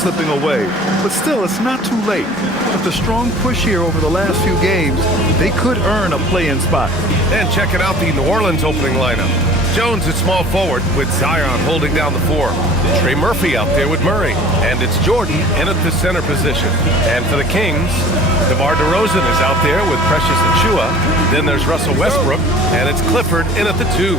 slipping away. But still, it's not too late. With the strong push here over the last few games, they could earn a play-in spot. And checking out the New Orleans opening lineup. Jones at small forward with Zion holding down the 4. Trey Murphy out there with Murray. And it's Jordan in at the center position. And for the Kings, DeMar DeRozan is out there with Precious Achiuwa. Then there's Russell Westbrook. And it's Clifford in at the 2.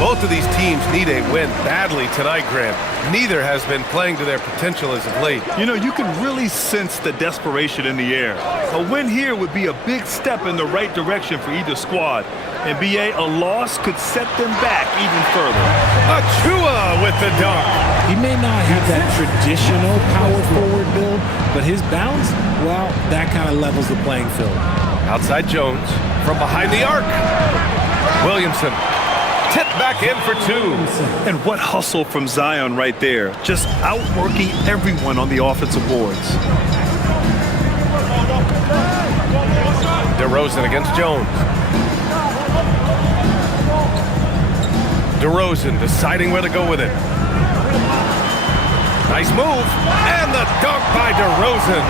Both of these teams need a win badly tonight, Grant. Neither has been playing to their potential as of late. You know, you can really sense the desperation in the air. A win here would be a big step in the right direction for either squad. NBA, a loss could set them back even further. Achiuwa with the dunk. He may not have that traditional power forward build, but his bounce, well, that kind of levels the playing field. Outside Jones from behind the arc. Williamson tipped back in for 2. And what hustle from Zion right there. Just outworking everyone on the offensive boards. DeRozan against Jones. DeRozan deciding where to go with it. Nice move. And the dunk by DeRozan.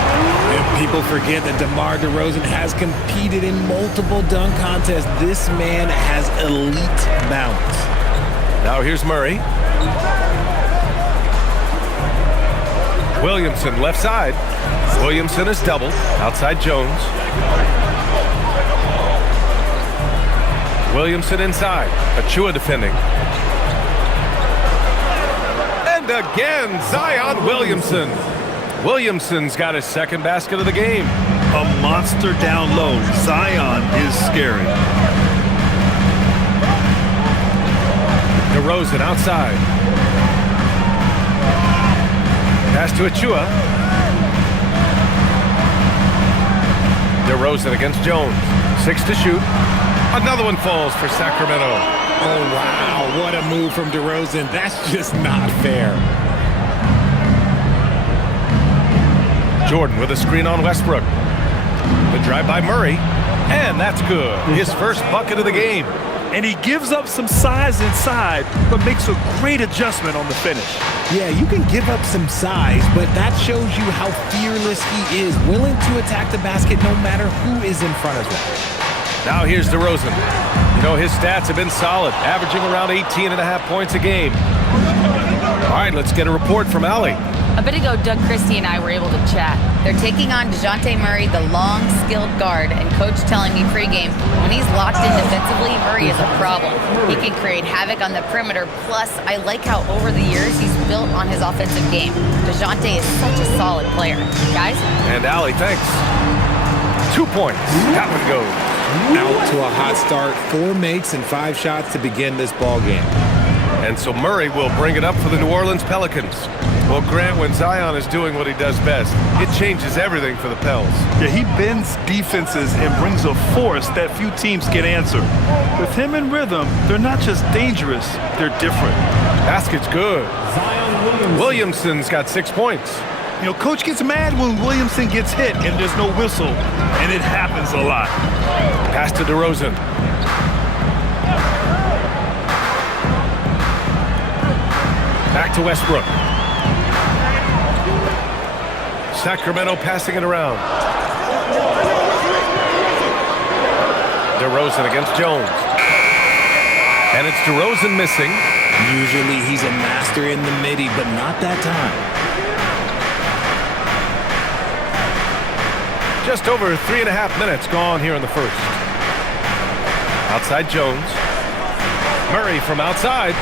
And people forget that DeMar DeRozan has competed in multiple dunk contests. This man has elite bounce. Now here's Murray. Williamson left side. Williamson is doubled. Outside Jones. Williamson inside. Achiuwa defending. And again, Zion Williamson. Williamson's got his second basket of the game. A monster down low. Zion is scary. DeRozan outside. Pass to Achiuwa. DeRozan against Jones. 6 to shoot. Another one falls for Sacramento. Oh, wow. What a move from DeRozan. That's just not fair. Jordan with a screen on Westbrook. The drive by Murray. And that's good. His first bucket of the game. And he gives up some size inside, but makes a great adjustment on the finish. Yeah, you can give up some size, but that shows you how fearless he is, willing to attack the basket no matter who is in front of him. Now here's DeRozan. You know, his stats have been solid, averaging around 18.5 points a game. All right, let's get a report from Allie. A bit ago, Doug Christie and I were able to chat. They're taking on DeJounte Murray, the long, skilled guard, and coach telling me pregame, when he's locked in defensively, Murray is a problem. He can create havoc on the perimeter, plus I like how over the years he's built on his offensive game. DeJounte is such a solid player. Guys? And Allie, thanks. 2 points. That one goes. Out to a hot start, 4 makes and 5 shots to begin this ball game. And so Murray will bring it up for the New Orleans Pelicans. Well, Grant, when Zion is doing what he does best, it changes everything for the Pels. Yeah, he bends defenses and brings a force that few teams can answer. With him in rhythm, they're not just dangerous, they're different. Basket's good. Williamson's got 6 points. You know, coach gets mad when Williamson gets hit and there's no whistle, and it happens a lot. Pass to DeRozan. Back to Westbrook. Sacramento passing it around. DeRozan against Jones. And it's DeRozan missing. Usually he's a master in the midi, but not that time. Just over 3.5 minutes gone here in the first. Outside Jones. Murray from outside.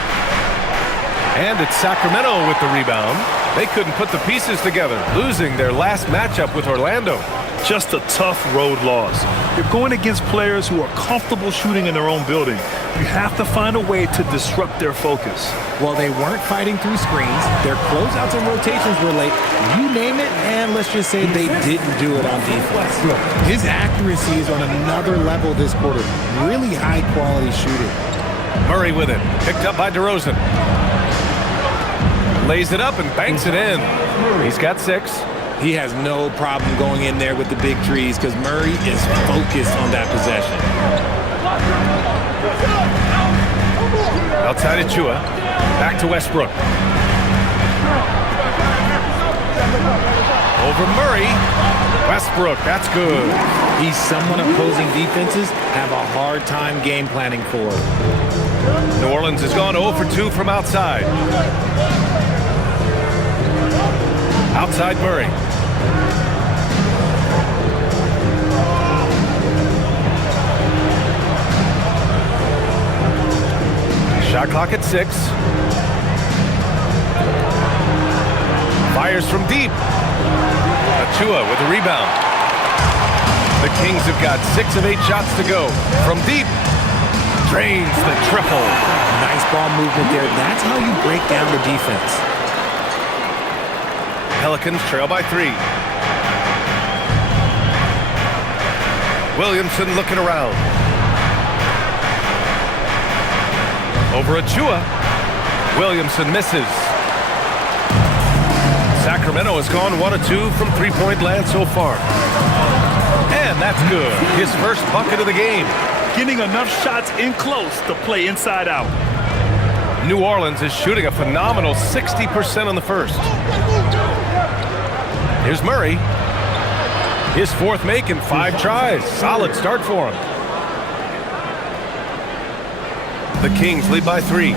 And it's Sacramento with the rebound. They couldn't put the pieces together, losing their last matchup with Orlando. Just a tough road loss. You're going against players who are comfortable shooting in their own building. You have to find a way to disrupt their focus. Well, they weren't fighting through screens. Their closeouts and rotations were late. You name it, and let's just say they didn't do it on defense. His accuracy is on another level this quarter. Really high-quality shooting. Murray with it. Picked up by DeRozan. Lays it up and banks it in. He's got 6. He has no problem going in there with the big trees because Murray is focused on that possession. Outside Achiuwa. Back to Westbrook. Over Murray. Westbrook, that's good. He's someone opposing defenses have a hard time game planning for. New Orleans has gone 0 for 2 from outside. Outside Murray. Shot clock at 6. Fires from deep. Achua with a rebound. The Kings have got 6 of 8 shots to go. From deep. Drains the triple. Nice ball movement there. That's how you break down the defense. Pelicans trail by 3. Williamson looking around. Over Achua. Williamson misses. Sacramento has gone 1 of 2 from three-point land so far. And that's good. His first bucket of the game. Getting enough shots in close to play inside out. New Orleans is shooting a phenomenal 60% on the first. Here's Murray. His fourth make in 5 tries. Solid start for him. The Kings lead by 3.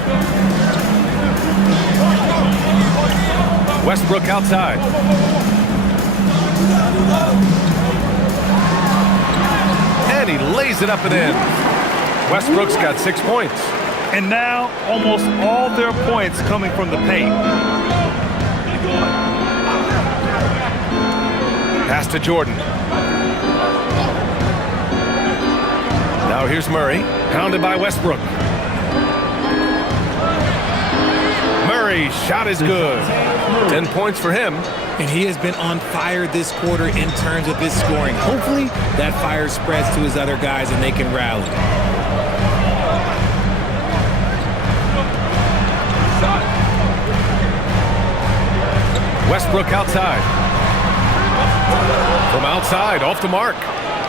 Westbrook outside. And he lays it up and in. Westbrook's got 6 points. And now almost all their points coming from the paint. Pass to Jordan. Now here's Murray, pounded by Westbrook. Murray, shot is good. 10 points for him. And he has been on fire this quarter in terms of his scoring. Hopefully that fire spreads to his other guys and they can rally. Westbrook outside. From outside, off the mark.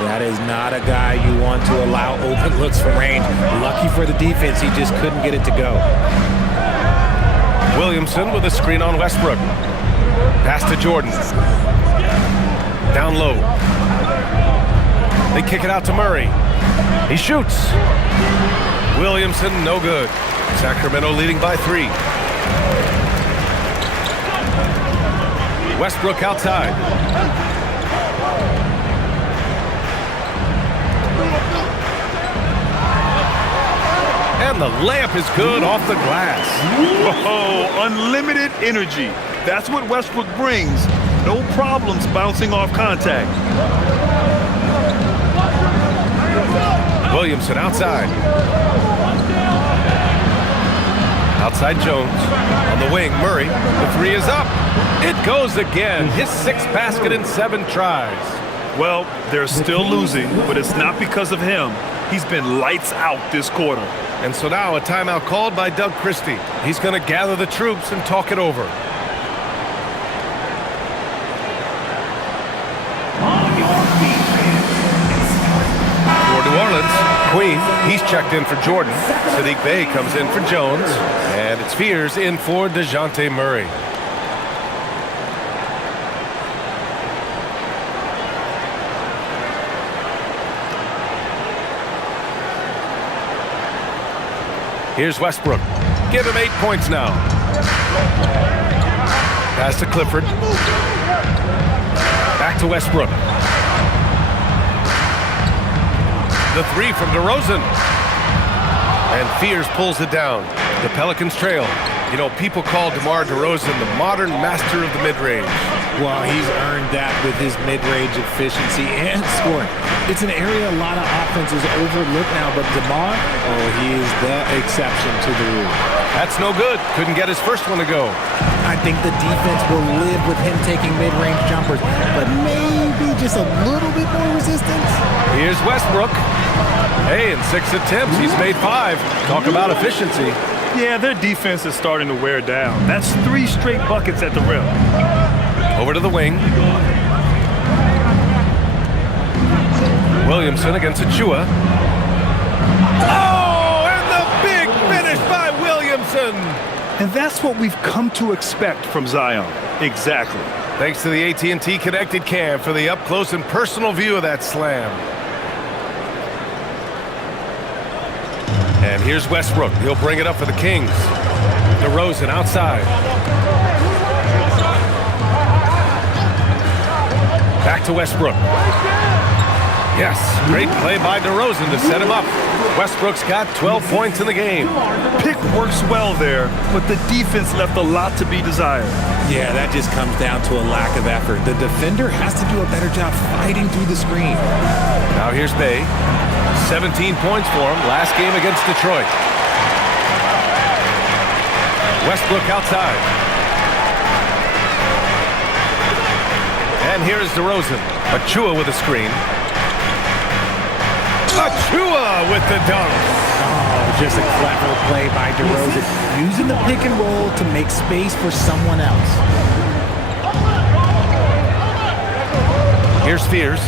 That is not a guy you want to allow open looks from range. Lucky for the defense, he just couldn't get it to go. Williamson with a screen on Westbrook. Pass to Jordan. Down low. They kick it out to Murray. He shoots. Williamson, no good. Sacramento leading by 3. Westbrook outside. And the layup is good off the glass. Oh, unlimited energy. That's what Westbrook brings. No problems bouncing off contact. Williamson outside. Outside Jones. On the wing, Murray. The 3 is up. It goes again. His 6th basket in 7 tries. Well, they're still losing, but it's not because of him. He's been lights out this quarter. And so now a timeout called by Doug Christie. He's going to gather the troops and talk it over. For New Orleans, Queen, he's checked in for Jordan. Sadiq Bey comes in for Jones. And it's Fears in for DeJounte Murray. Here's Westbrook. Give him 8 points now. Pass to Clifford. Back to Westbrook. The 3 from DeRozan. And Fears pulls it down. The Pelicans trail. You know, people call DeMar DeRozan the modern master of the mid-range. Well, he's earned that with his mid-range efficiency and scoring. It's an area a lot of offenses overlook now, but DeMar, oh, he is the exception to the rule. That's no good. Couldn't get his first one to go. I think the defense will live with him taking mid-range jumpers, but maybe just a little bit more resistance. Here's Westbrook. Hey, in 6 attempts, he's made 5. Talk about efficiency. Yeah, their defense is starting to wear down. That's 3 straight buckets at the rim. Over to the wing. Williamson against Achua. Oh, and the big finish by Williamson. And that's what we've come to expect from Zion. Exactly. Thanks to the AT&T Connected Cam for the up-close and personal view of that slam. And here's Westbrook. He'll bring it up for the Kings. DeRozan outside. Back to Westbrook. Yes, great play by DeRozan to set him up. Westbrook's got 12 points in the game. Pick works well there, but the defense left a lot to be desired. Yeah, that just comes down to a lack of effort. The defender has to do a better job fighting through the screen. Now here's Bay. 17 points for him last game against Detroit. Westbrook outside. And here's DeRozan. Achua with a screen. Achua with the dunk. Oh, just a clever play by DeRozan, using the pick and roll to make space for someone else. Here's Fears.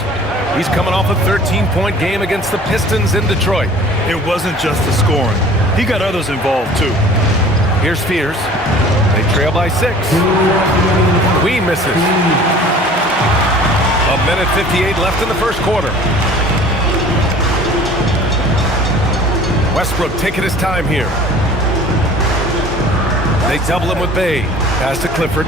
He's coming off a 13-point game against the Pistons in Detroit. It wasn't just the scoring. He got others involved, too. Here's Fears. They trail by 6. Queen misses. A minute 58 left in the first quarter. Westbrook taking his time here. They double him with Bay. Pass to Clifford.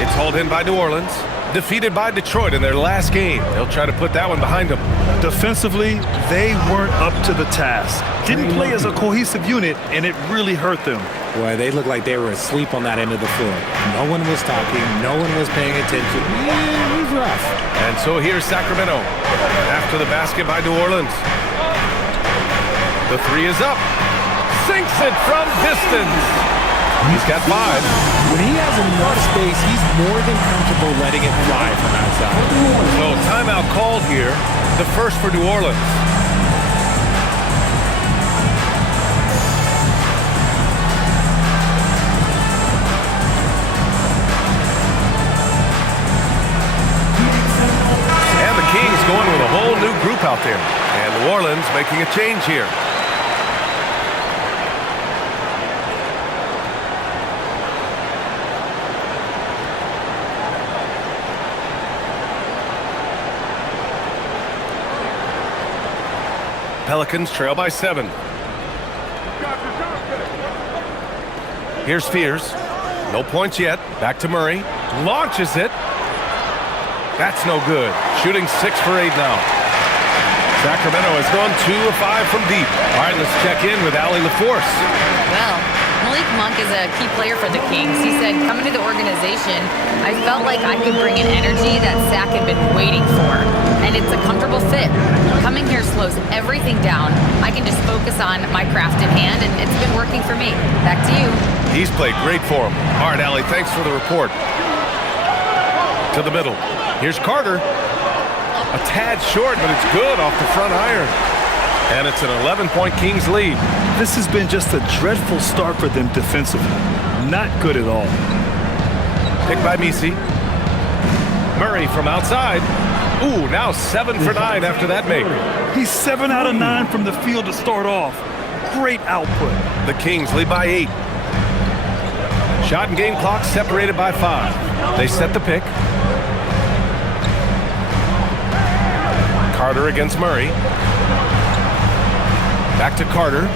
It's hauled in by New Orleans. Defeated by Detroit in their last game. They'll try to put that one behind them. Defensively, they weren't up to the task. Didn't play as a cohesive unit, and it really hurt them. Boy, they looked like they were asleep on that end of the floor. No one was talking. No one was paying attention. Yeah, it was rough. And so here's Sacramento. After the basket by New Orleans. The three is up. Sinks it from distance. He's got 5. When he has enough space, he's more than comfortable letting it fly from outside. So timeout called here. The first for New Orleans. And the Kings going with a whole new group out there. And New Orleans making a change here. Pelicans trail by 7. Here's Fears. No points yet. Back to Murray. Launches it. That's no good. Shooting 6 for 8 now. Sacramento has gone 2 of 5 from deep. All right, let's check in with Allie LaForce. Well, Malik Monk is a key player for the Kings. He said, coming to the organization, I felt like I could bring an energy that Sac had been waiting for. And it's a comfortable fit. Coming here slows everything down. I can just focus on my craft in hand, and it's been working for me. Back to you. He's played great for him. All right, Allie, thanks for the report. To the middle. Here's Carter. A tad short, but it's good off the front iron. And it's an 11-point Kings lead. This has been just a dreadful start for them defensively. Not good at all. Picked by Misi. Murray from outside. Ooh, now 7 for 9 after that make. He's 7 out of 9 from the field to start off. Great output. The Kings lead by 8. Shot and game clock separated by 5. They set the pick. Carter against Murray. Back to Carter.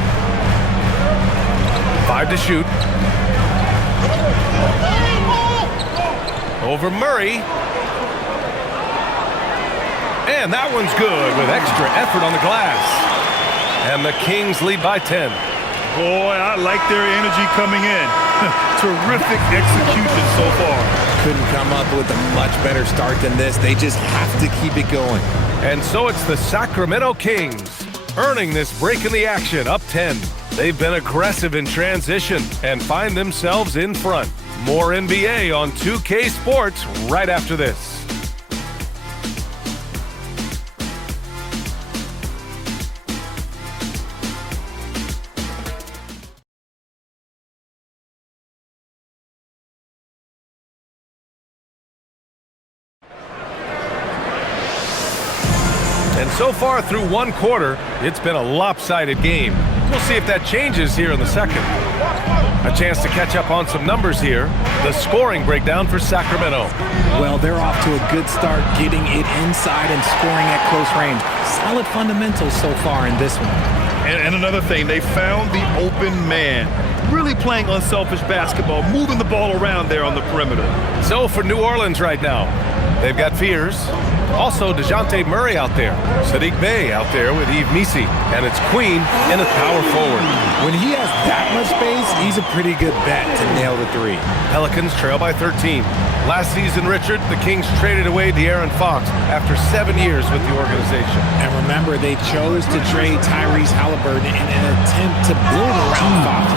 5 to shoot. Over Murray. And that one's good with extra effort on the glass. And the Kings lead by 10. Boy, I like their energy coming in. Terrific execution so far. Couldn't come up with a much better start than this. They just have to keep it going. And so it's the Sacramento Kings earning this break in the action, up 10. They've been aggressive in transition and find themselves in front. More NBA on 2K Sports right after this. And so far through one quarter, it's been a lopsided game. We'll see if that changes here in the second. A chance to catch up on some numbers here. The scoring breakdown for Sacramento. Well, they're off to a good start getting it inside and scoring at close range. Solid fundamentals so far in this one. And another thing, they found the open man. Really playing unselfish basketball, moving the ball around there on the perimeter. So for New Orleans right now, they've got Fears. Also, DeJounte Murray out there. Sadiq Bey out there with Yves Missi. And it's Queen in a power forward. When he has that much space, he's a pretty good bet to nail the three. Pelicans trail by 13. Last season, Richard, the Kings traded away De'Aaron Fox after 7 years with the organization. And remember, they chose to trade Tyrese Halliburton in an attempt to build around Fox.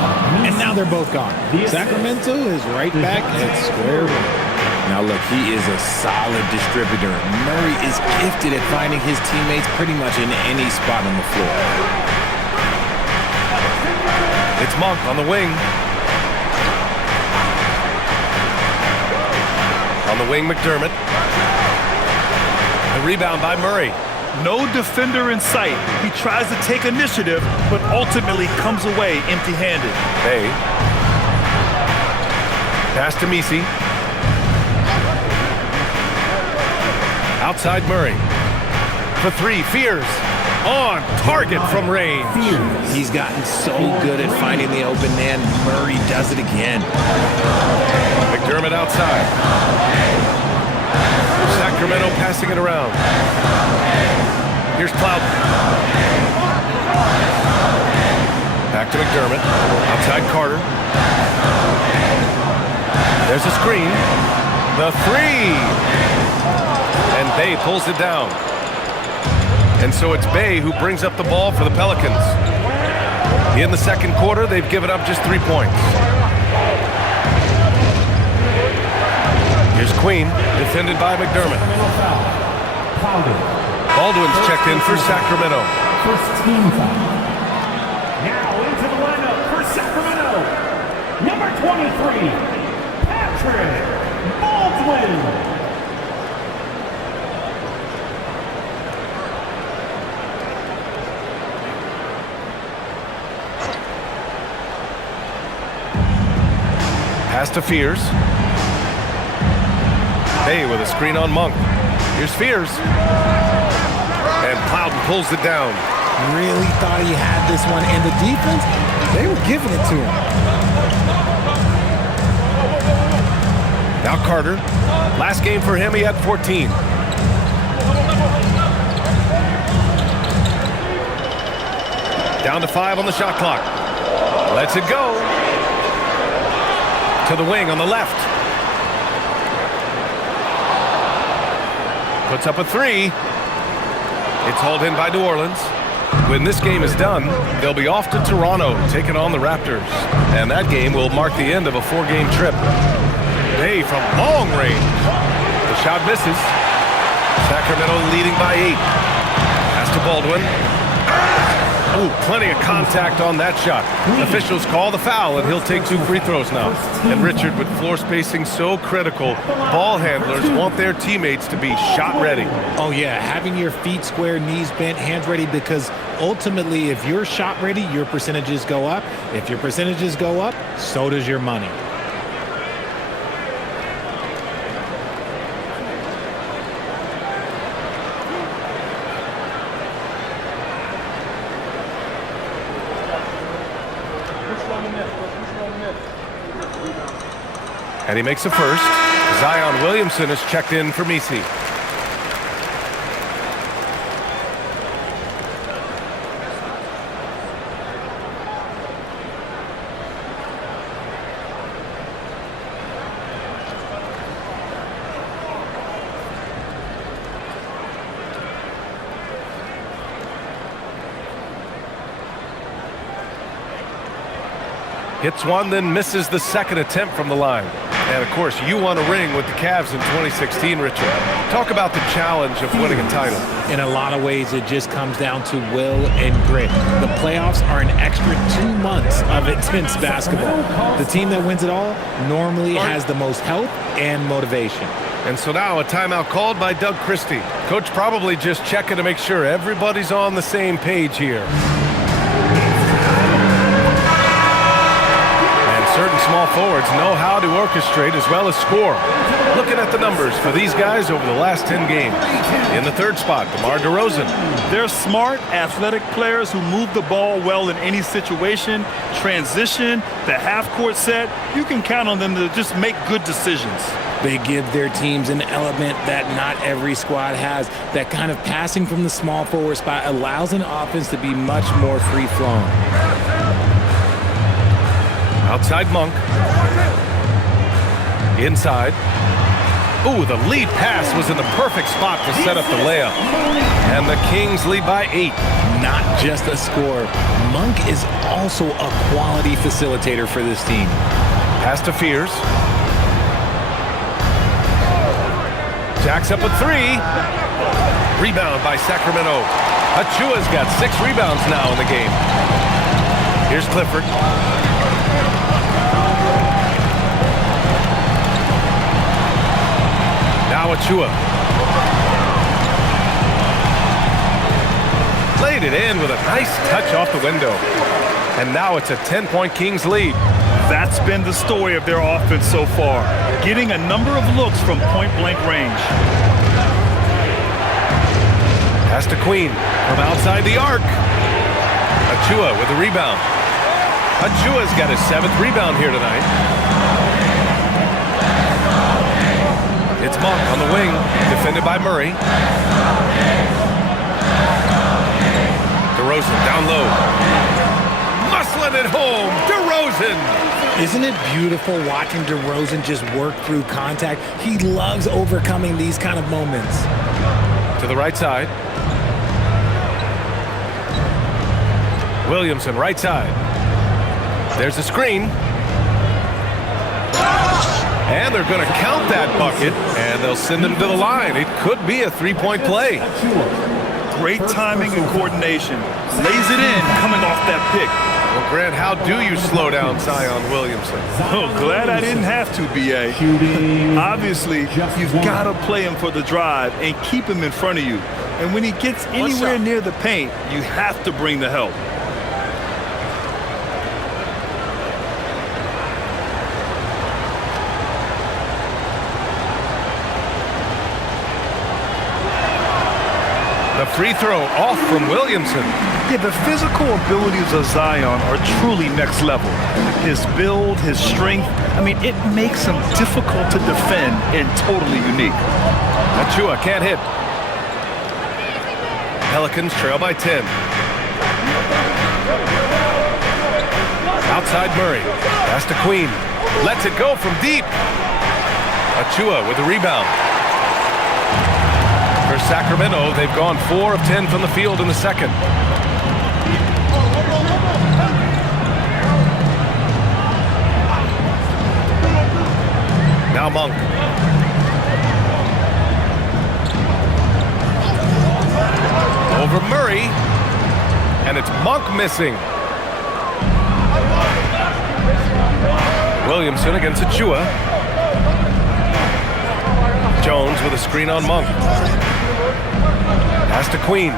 And now they're both gone. Sacramento is right back at square one. Now look, he is a solid distributor. Murray is gifted at finding his teammates pretty much in any spot on the floor. It's Monk on the wing. On the wing, McDermott. The rebound by Murray. No defender in sight. He tries to take initiative, but ultimately comes away empty-handed. Bey. Pass to Missi. Outside Murray. For three, Fears. On target from range. He's gotten so good at finding the open man. Murray does it again. McDermott outside. Sacramento passing it around. Here's Plowden. Back to McDermott. Outside Carter. There's a screen. The three. And Bey pulls it down. And so it's Bey who brings up the ball for the Pelicans. In the second quarter, they've given up just 3 points. Here's Queen, defended by McDermott. Baldwin's checked in for Sacramento. First team foul. Now into the lineup for Sacramento. Number 23, Patrick Baldwin. Pass to Fears. Bey with a screen on Monk. Here's Fears. And Plowden pulls it down. Really thought he had this one. And the defense, they were giving it to him. Now Carter. Last game for him, he had 14. Down to 5 on the shot clock. Lets it go. To the wing on the left. Puts up a three. It's hauled in by New Orleans. When this game is done, they'll be off to Toronto, taking on the Raptors. And that game will mark the end of a 4-game trip. Bey from long range. The shot misses. Sacramento leading by 8. Pass to Baldwin. Oh, plenty of contact on that shot. Officials call the foul, and he'll take 2 free throws now. And Richard, with floor spacing so critical, ball handlers want their teammates to be shot ready. Oh, yeah, having your feet square, knees bent, hands ready, because ultimately, if you're shot ready, your percentages go up. If your percentages go up, so does your money. And he makes a first. Zion Williamson is checked in for Missi. Hits one, then misses the second attempt from the line. And, of course, you won a ring with the Cavs in 2016, Richard. Talk about the challenge of winning a title. In a lot of ways, it just comes down to will and grit. The playoffs are an extra 2 months of intense basketball. The team that wins it all normally has the most health and motivation. And so now a timeout called by Doug Christie. Coach probably just checking to make sure everybody's on the same page here. small forwards know how to orchestrate as well as score. Looking at the numbers for these guys over the last 10 games. In the third spot, DeMar DeRozan. They're smart, athletic players who move the ball well in any situation. Transition, the half-court set, you can count on them to just make good decisions. They give their teams an element that not every squad has. That kind of passing from the small forward spot allows an offense to be much more free-flowing. Outside Monk. Inside. Ooh, the lead pass was in the perfect spot to set up the layup. And the Kings lead by 8. Not just a scorer. Monk is also a quality facilitator for this team. Pass to Fears. Jacks up a 3. Rebound by Sacramento. Achua's got 6 rebounds now in the game. Here's Clifford. Now Achua. Laid it in with a nice touch off the window. And now it's a 10-point Kings lead. That's been the story of their offense so far, getting a number of looks from point-blank range. Pass to Queen from outside the arc. Achua with a rebound. Achua's got his 7th rebound here tonight. It's Monk on the wing, defended by Murray. DeRozan down low. Muscling it home, DeRozan. Isn't it beautiful watching DeRozan just work through contact? He loves overcoming these kind of moments. To the right side. Williamson, right side. There's a screen. And they're going to count that bucket, and they'll send him to the line. It could be a 3-point play. Great timing and coordination. Lays it in coming off that pick. Well, Grant, how do you slow down Zion Williamson? Oh, glad I didn't have to, B.A. Obviously, you've got to play him for the drive and keep him in front of you. And when he gets anywhere near the paint, you have to bring the help. The free throw off from Williamson. Yeah, the physical abilities of Zion are truly next level. His build, his strength, I mean, it makes him difficult to defend and totally unique. Achua can't hit. Pelicans trail by 10. Outside Murray. Pass to Queen. Lets it go from deep. Achua with the rebound. For Sacramento, they've gone 4 of 10 from the field in the second. Now Monk. Over Murray. And it's Monk missing. Williamson against Achua. Jones with a screen on Monk. Pass to Queen.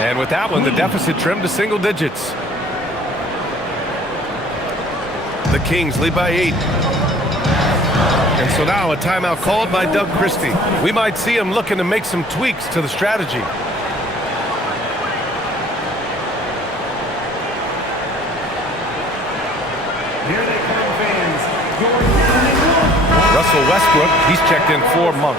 And with that one, the deficit trimmed to single digits. The Kings lead by 8. And so now a timeout called by Doug Christie. We might see him looking to make some tweaks to the strategy. Russell Westbrook, he's checked in for Monk.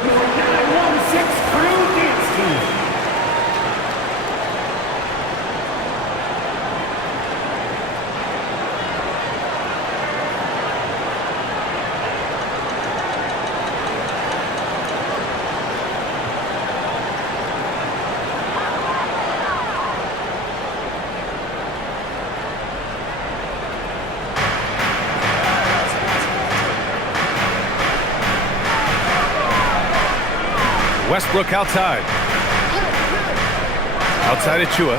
Westbrook outside. Outside Achua.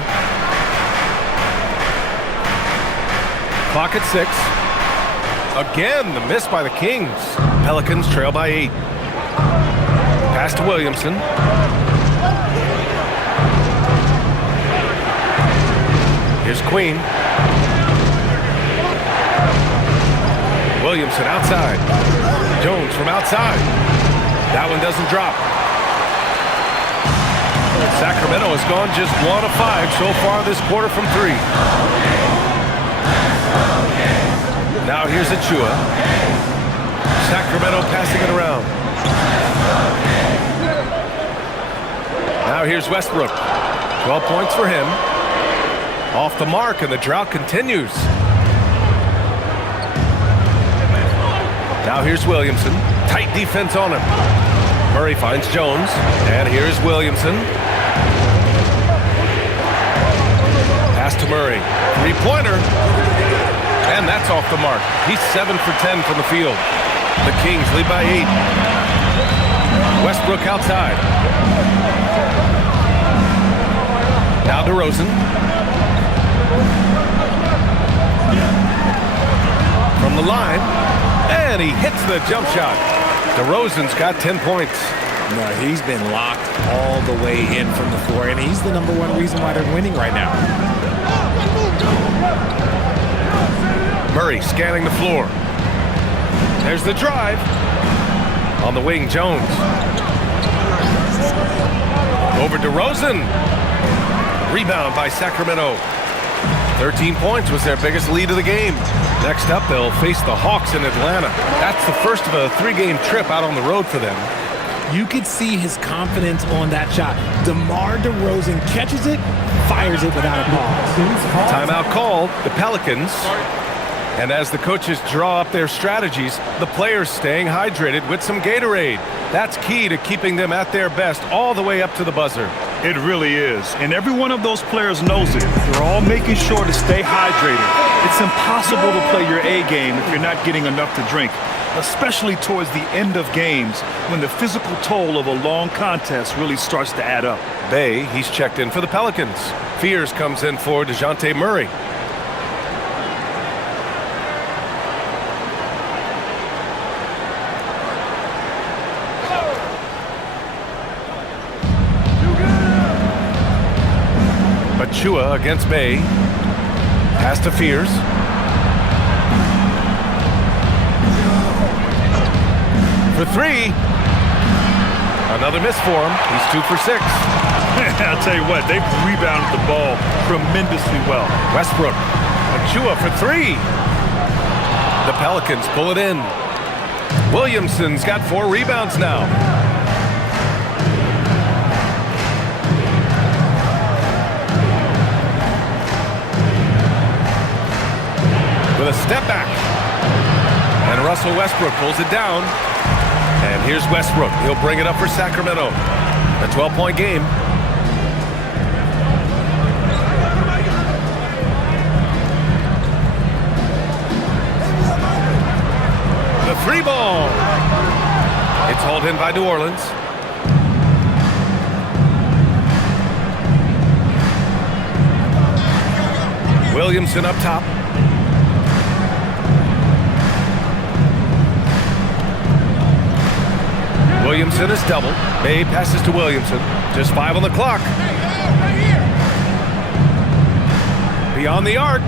Clock at 6. Again, the miss by the Kings. Pelicans trail by 8. Pass to Williamson. Here's Queen. Williamson outside. Jones from outside. That one doesn't drop. Sacramento has gone just 1 of 5 so far this quarter from 3. Now here's Achua. Sacramento passing it around. Now here's Westbrook. 12 points for him. Off the mark, and the drought continues. Now here's Williamson. Tight defense on him. Murray finds Jones. And here's Williamson. Pass to Murray. Three-pointer. And that's off the mark. He's 7 for 10 from the field. The Kings lead by 8. Westbrook outside. Now DeRozan. From the line. And he hits the jump shot. DeRozan's got 10 points. No, he's been locked all the way in from the floor, and he's the #1 reason why they're winning right now. Murray scanning the floor. There's the drive. On the wing, Jones. Over DeRozan. Rebound by Sacramento. 13 points was their biggest lead of the game. Next up, they'll face the Hawks in Atlanta. That's the first of a 3-game trip out on the road for them. You could see his confidence on that shot. DeMar DeRozan catches it, fires it without a pause. Timeout called, the Pelicans. And as the coaches draw up their strategies, the players staying hydrated with some Gatorade. That's key to keeping them at their best all the way up to the buzzer. It really is. And every one of those players knows it. They're all making sure to stay hydrated. It's impossible to play your A game if you're not getting enough to drink, especially towards the end of games when the physical toll of a long contest really starts to add up. Bay, he's checked in for the Pelicans. Fears comes in for DeJounte Murray. Achua against Bay. Pass to Fears. For 3. Another miss for him. He's 2 for 6. I'll tell you what, they've rebounded the ball tremendously well. Westbrook. Achua for 3. The Pelicans pull it in. Williamson's got 4 rebounds now. With a step back. And Russell Westbrook pulls it down. And here's Westbrook. He'll bring it up for Sacramento. A 12-point game. The 3 ball. It's hauled in by New Orleans. Williamson up top. Williamson is doubled. Bay passes to Williamson. Just 5 on the clock. Beyond the arc.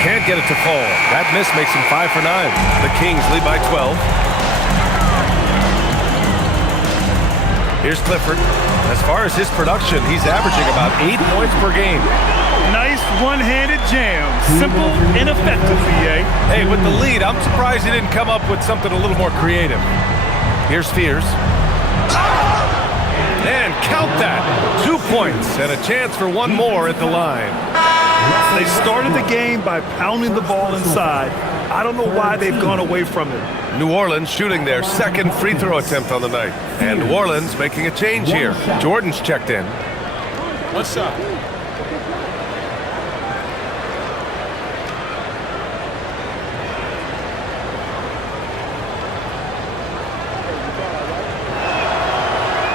Can't get it to fall. That miss makes him 5 for 9. The Kings lead by 12. Here's Clifford. As far as his production, he's averaging about 8 points per game. Nice one-handed jam. Simple and effective, VA. Hey, with the lead, I'm surprised he didn't come up with something a little more creative. Here's Fears. And count that. 2 points and a chance for 1 more at the line. They started the game by pounding the ball inside. I don't know why they've gone away from it. New Orleans shooting their 2nd free throw attempt on the night. And New Orleans making a change here. Jordan's checked in. What's up?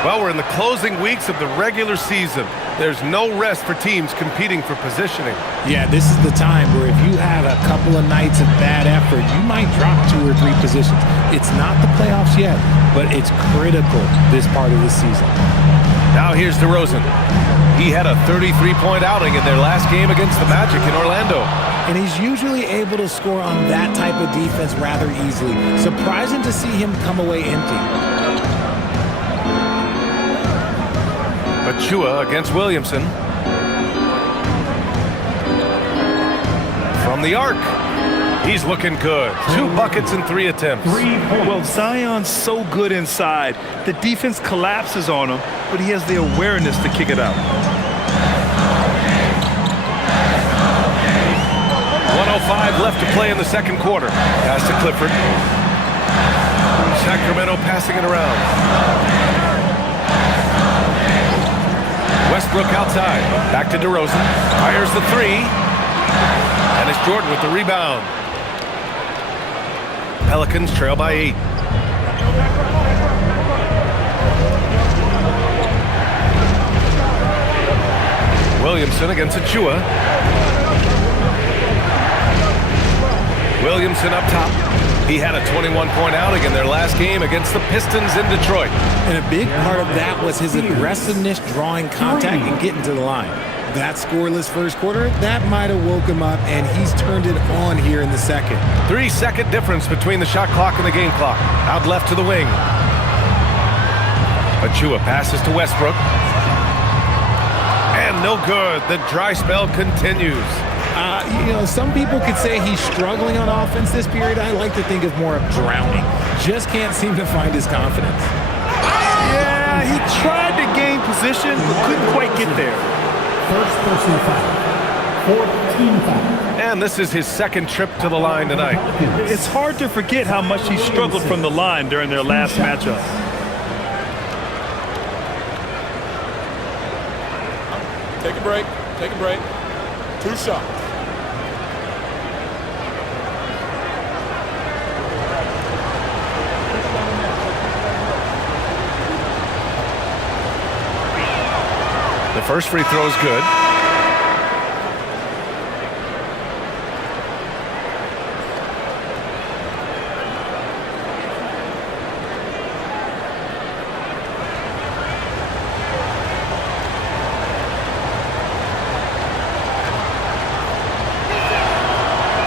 Well, we're in the closing weeks of the regular season. There's no rest for teams competing for positioning. Yeah, this is the time where if you have a couple of nights of bad effort, you might drop 2 or 3 positions. It's not the playoffs yet, but it's critical this part of the season. Now here's DeRozan. He had a 33-point outing in their last game against the Magic in Orlando. And he's usually able to score on that type of defense rather easily. Surprising to see him come away empty. Achua against Williamson. From the arc. He's looking good. 2 buckets in 3 attempts. Well, Zion's so good inside. The defense collapses on him, but he has the awareness to kick it out. 1:05 left to play in the second quarter. Pass to Clifford. Sacramento passing it around. Westbrook outside. Back to DeRozan. Fires the 3. And it's Jordan with the rebound. Pelicans trail by 8. Williamson against Achua. Williamson up top. He had a 21-point outing in their last game against the Pistons in Detroit. And a big part of that was his aggressiveness, drawing contact and getting to the line. That scoreless first quarter, that might have woke him up, and he's turned it on here in the second. 3-second difference between the shot clock and the game clock. Out left to the wing. Achua passes to Westbrook. And no good. The dry spell continues. Some people could say he's struggling on offense this period. I like to think of more of drowning. Just can't seem to find his confidence. Yeah, he tried to gain position, but couldn't quite get there. First personal foul. 14 foul. And this is his second trip to the line tonight. It's hard to forget how much he struggled from the line during their last matchup. Take a break. Take a break. 2 shots. The first free throw is good.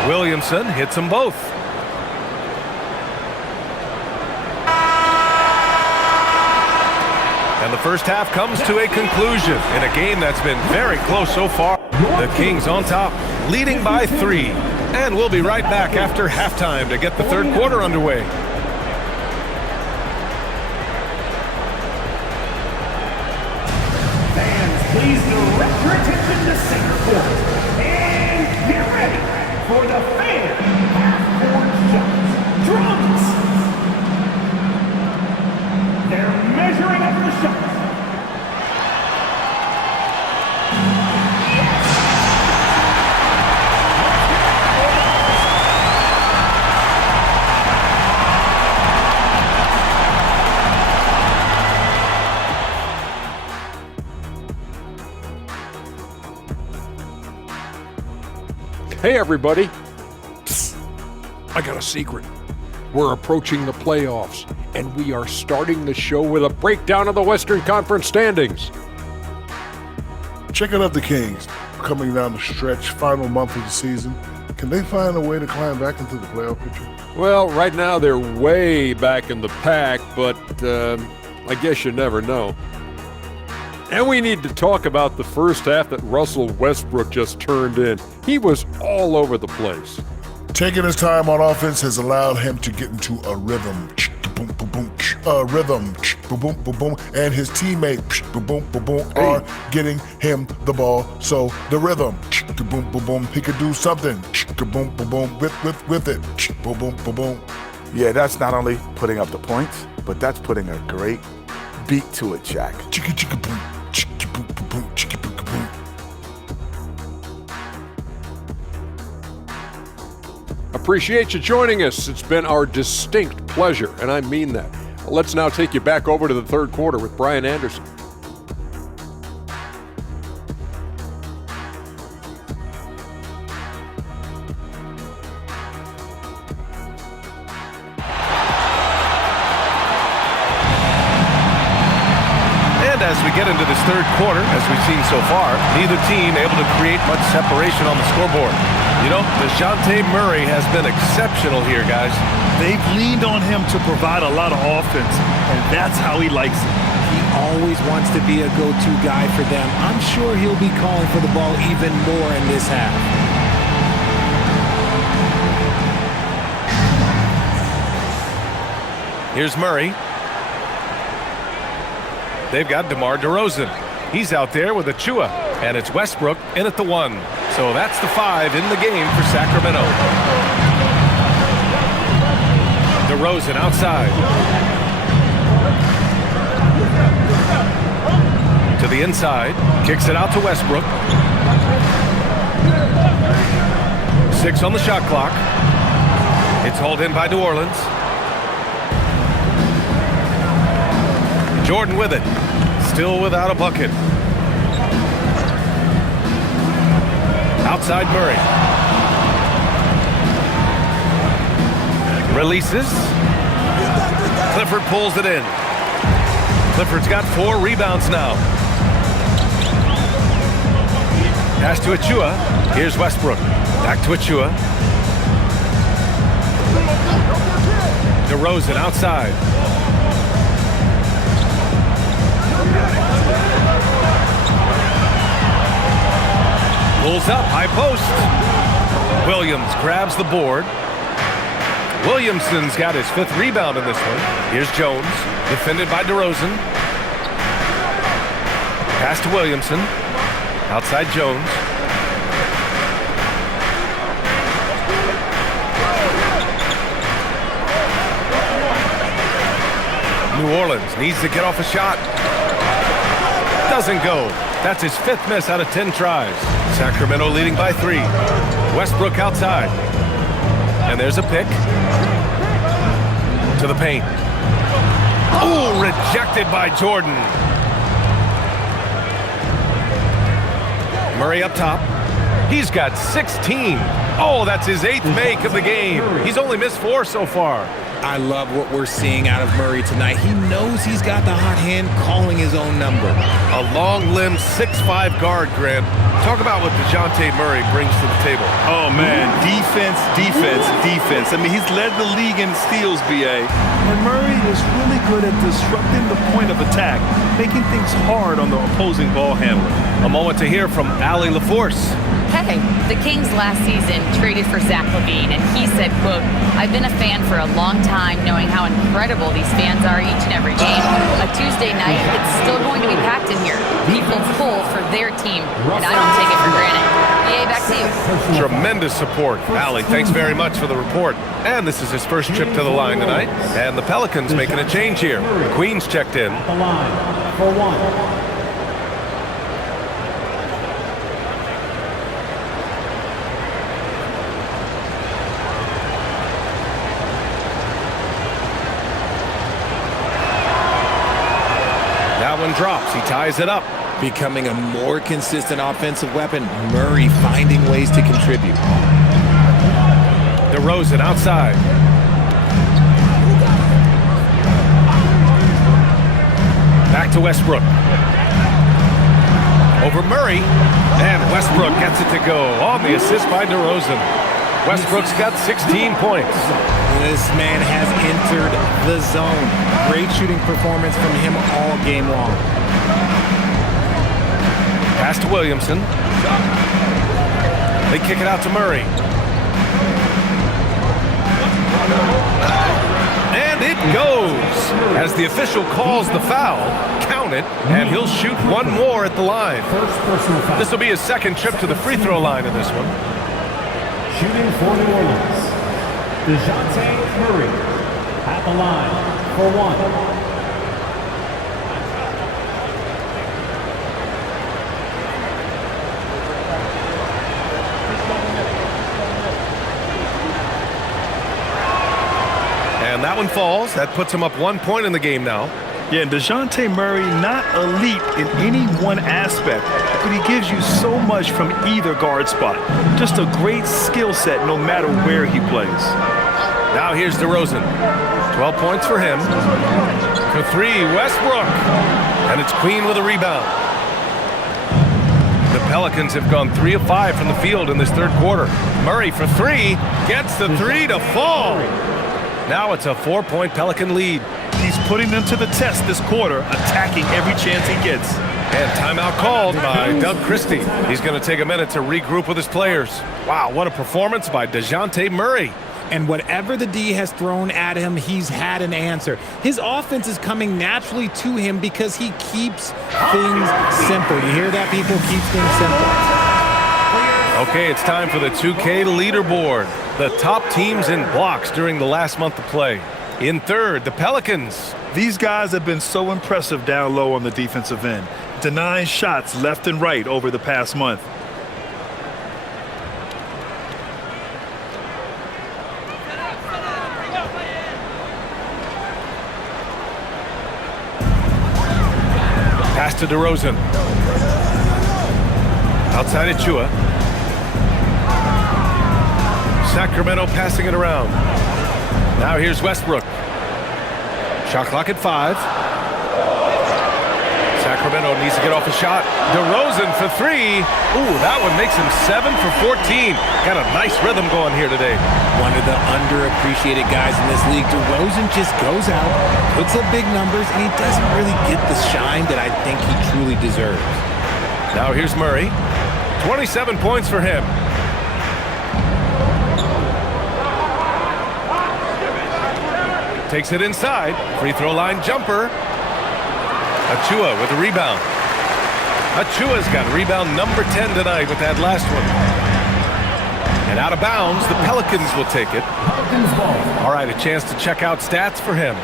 Williamson hits them both. And the first half comes to a conclusion in a game that's been very close so far. The Kings on top, leading by 3. And we'll be right back after halftime to get the third quarter underway. Fans, please direct your attention to center court. And get ready for the fan half-court shots. Drums! They're measuring up the shots. Hey everybody, psst, I got a secret. We're approaching the playoffs, and we are starting the show with a breakdown of the Western Conference standings. Checking out the Kings, coming down the stretch, final month of the season. Can they find a way to climb back into the playoff picture? Well, right now they're way back in the pack, but I guess you never know. And we need to talk about the first half that Russell Westbrook just turned in. He was all over the place. Taking his time on offense has allowed him to get into a rhythm. And his teammates are getting him the ball. So the rhythm, he could do something with it. Yeah, that's not only putting up the points, but that's putting a great beat to it, Jack. Appreciate you joining us. It's been our distinct pleasure, and I mean that. Let's now take you back over to the third quarter with Brian Anderson. as we get into this third quarter, as we've seen so far. Neither team able to create much separation on the scoreboard. You know, DeJounte Murray has been exceptional here, guys. They've leaned on him to provide a lot of offense, and that's how he likes it. He always wants to be a go-to guy for them. I'm sure he'll be calling for the ball even more in this half. Here's Murray. They've got DeMar DeRozan. He's out there with Achua, and it's Westbrook in at the 1. So that's the 5 in the game for Sacramento. DeRozan outside. To the inside. Kicks it out to Westbrook. 6 on the shot clock. It's hauled in by New Orleans. Jordan with it. Still without a bucket. Outside Murray. Releases. Clifford pulls it in. Clifford's got 4 rebounds now. Pass to Achua. Here's Westbrook. Back to Achua. DeRozan outside. Pulls up, high post. Williams grabs the board. Williamson's got his 5th rebound in this one. Here's Jones, defended by DeRozan. Pass to Williamson. Outside Jones. New Orleans needs to get off a shot. Doesn't go. That's his 5th miss out of 10 tries. Sacramento leading by 3. Westbrook outside. And there's a pick. To the paint. Oh, rejected by Jordan. Murray up top. He's got 16. Oh, that's his 8th make of the game. He's only missed 4 so far. I love what we're seeing out of Murray tonight. He knows he's got the hot hand calling his own number. A long-limbed 6'5" guard, Grant. Talk about what DeJounte Murray brings to the table. Oh, man, defense, defense, defense. I mean, he's led the league in steals, B.A. And Murray is really good at disrupting the point of attack, making things hard on the opposing ball handler. A moment to hear from Allie LaForce. Hey, the Kings last season traded for Zach LaVine, and he said, quote, "I've been a fan for a long time, knowing how incredible these fans are each and every game. A Tuesday night, it's still going to be packed in here. People pull for their team, and I don't take it for granted." EA, back to you. Tremendous support. Allie, thanks very much for the report. And this is his first trip to the line tonight. And the Pelicans making a change here. The Queens checked in. The line for 1. One drops. He ties it up. Becoming a more consistent offensive weapon. Murray finding ways to contribute. DeRozan outside. Back to Westbrook. Over Murray. And Westbrook gets it to go on the assist by DeRozan. Westbrook's got 16 points. This man has entered the zone. Great shooting performance from him all game long. Pass to Williamson. They kick it out to Murray. And it goes. As the official calls the foul, count it, and he'll shoot one more at the line. This will be his 2nd trip to the free throw line in this one. Shooting for New Orleans, DeJounte Murray at the line for 1. And that one falls. That puts him up 1 point in the game now. Yeah, and DeJounte Murray, not elite in any one aspect, but he gives you so much from either guard spot. Just a great skill set no matter where he plays. Now here's DeRozan. 12 points for him. For three, Westbrook. And it's Queen with a rebound. The Pelicans have gone 3 of 5 from the field in this third quarter. Murray for three, gets the three to fall. Now it's a 4-point Pelican lead. He's putting them to the test this quarter, attacking every chance he gets. And timeout called by Doug Christie. He's going to take a minute to regroup with his players. Wow, what a performance by DeJounte Murray. And whatever the D has thrown at him, he's had an answer. His offense is coming naturally to him because he keeps things simple. You hear that, people? Keeps things simple. Okay, it's time for the 2K leaderboard. The top teams in blocks during the last month of play. In third, the Pelicans. These guys have been so impressive down low on the defensive end, denying shots left and right over the past month. Pass to DeRozan. Outside Achua. Sacramento passing it around. Now here's Westbrook. Shot clock at 5. Sacramento needs to get off a shot. DeRozan for three. Ooh, that one makes him 7 for 14. Got a nice rhythm going here today. One of the underappreciated guys in this league. DeRozan just goes out, puts up big numbers, and he doesn't really get the shine that I think he truly deserves. Now here's Murray. 27 points for him. Takes it inside. Free throw line jumper. Achua with a rebound. Achua's got rebound number 10 tonight with that last one. And out of bounds, the Pelicans will take it. All right, a chance to check out stats for him.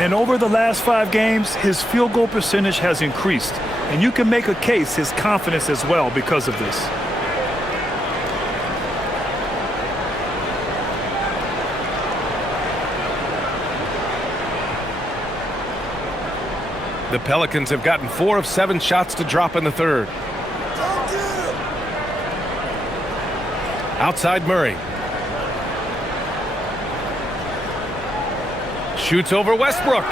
And over the last 5 games, his field goal percentage has increased. And you can make a case his confidence as well because of this. The Pelicans have gotten 4 of 7 shots to drop in the third. Outside Murray. Shoots over Westbrook.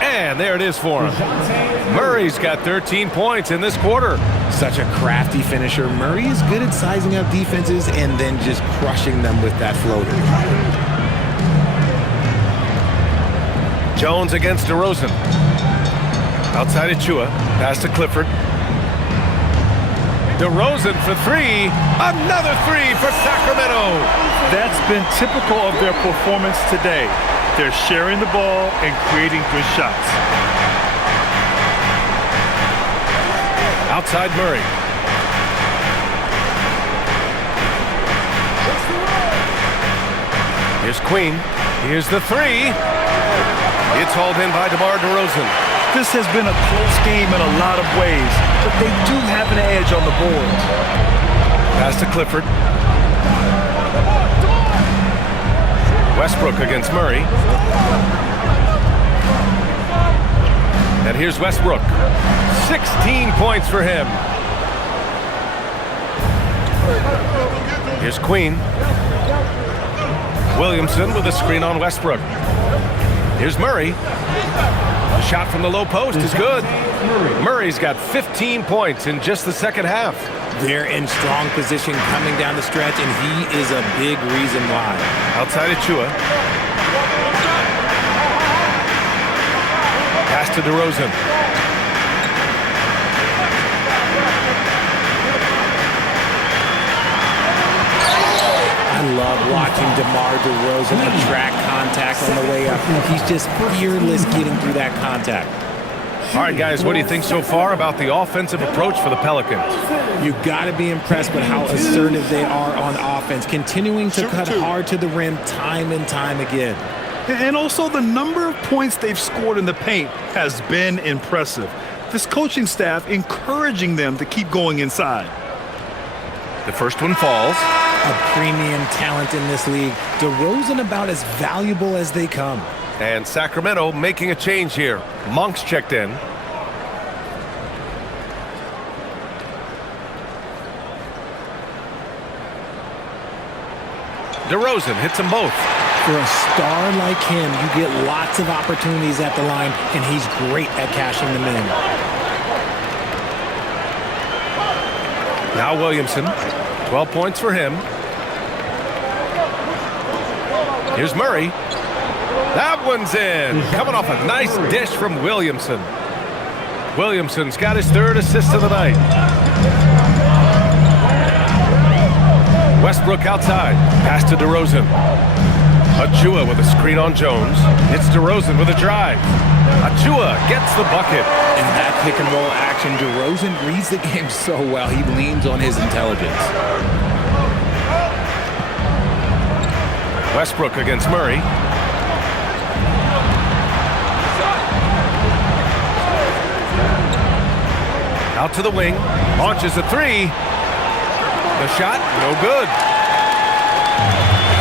And there it is for him. Murray's got 13 points in this quarter. Such a crafty finisher. Murray is good at sizing up defenses and then just crushing them with that floater. Jones against DeRozan. Outside Achua. Pass to Clifford. DeRozan for three. Another three for Sacramento. That's been typical of their performance today. They're sharing the ball and creating good shots. Outside Murray. Here's Queen. Here's the three. It's hauled in by DeMar DeRozan. This has been a close game in a lot of ways, but they do have an edge on the boards. Pass to Clifford. Westbrook against Murray. And here's Westbrook. 16 points for him. Here's Queen. Williamson with a screen on Westbrook. Here's Murray. A shot from the low post is good. Murray's got 15 points in just the second half. They're in strong position coming down the stretch, and he is a big reason why. Outside Achua. Pass to DeRozan. I love watching DeMar DeRozan attract contact on the way up. He's just fearless getting through that contact. All right, guys, what do you think so far about the offensive approach for the Pelicans? You've got to be impressed with how assertive they are on offense, continuing to cut hard to the rim time and time again. And also the number of points they've scored in the paint has been impressive. This coaching staff encouraging them to keep going inside. The first one falls. A premium talent in this league. DeRozan about as valuable as they come. And Sacramento making a change here. Monk's checked in. DeRozan hits them both. For a star like him, you get lots of opportunities at the line, and he's great at cashing them in. Now Williamson, 12 points for him. Here's Murray. That one's in. Coming off a nice dish from Williamson. Williamson's got his third assist of the night. Westbrook outside. Pass to DeRozan. Achua with a screen on Jones. It's DeRozan with a drive. Achua gets the bucket. In that pick and roll action, DeRozan reads the game so well, he leans on his intelligence. Westbrook against Murray. Out to the wing. Launches a three. The shot, no good.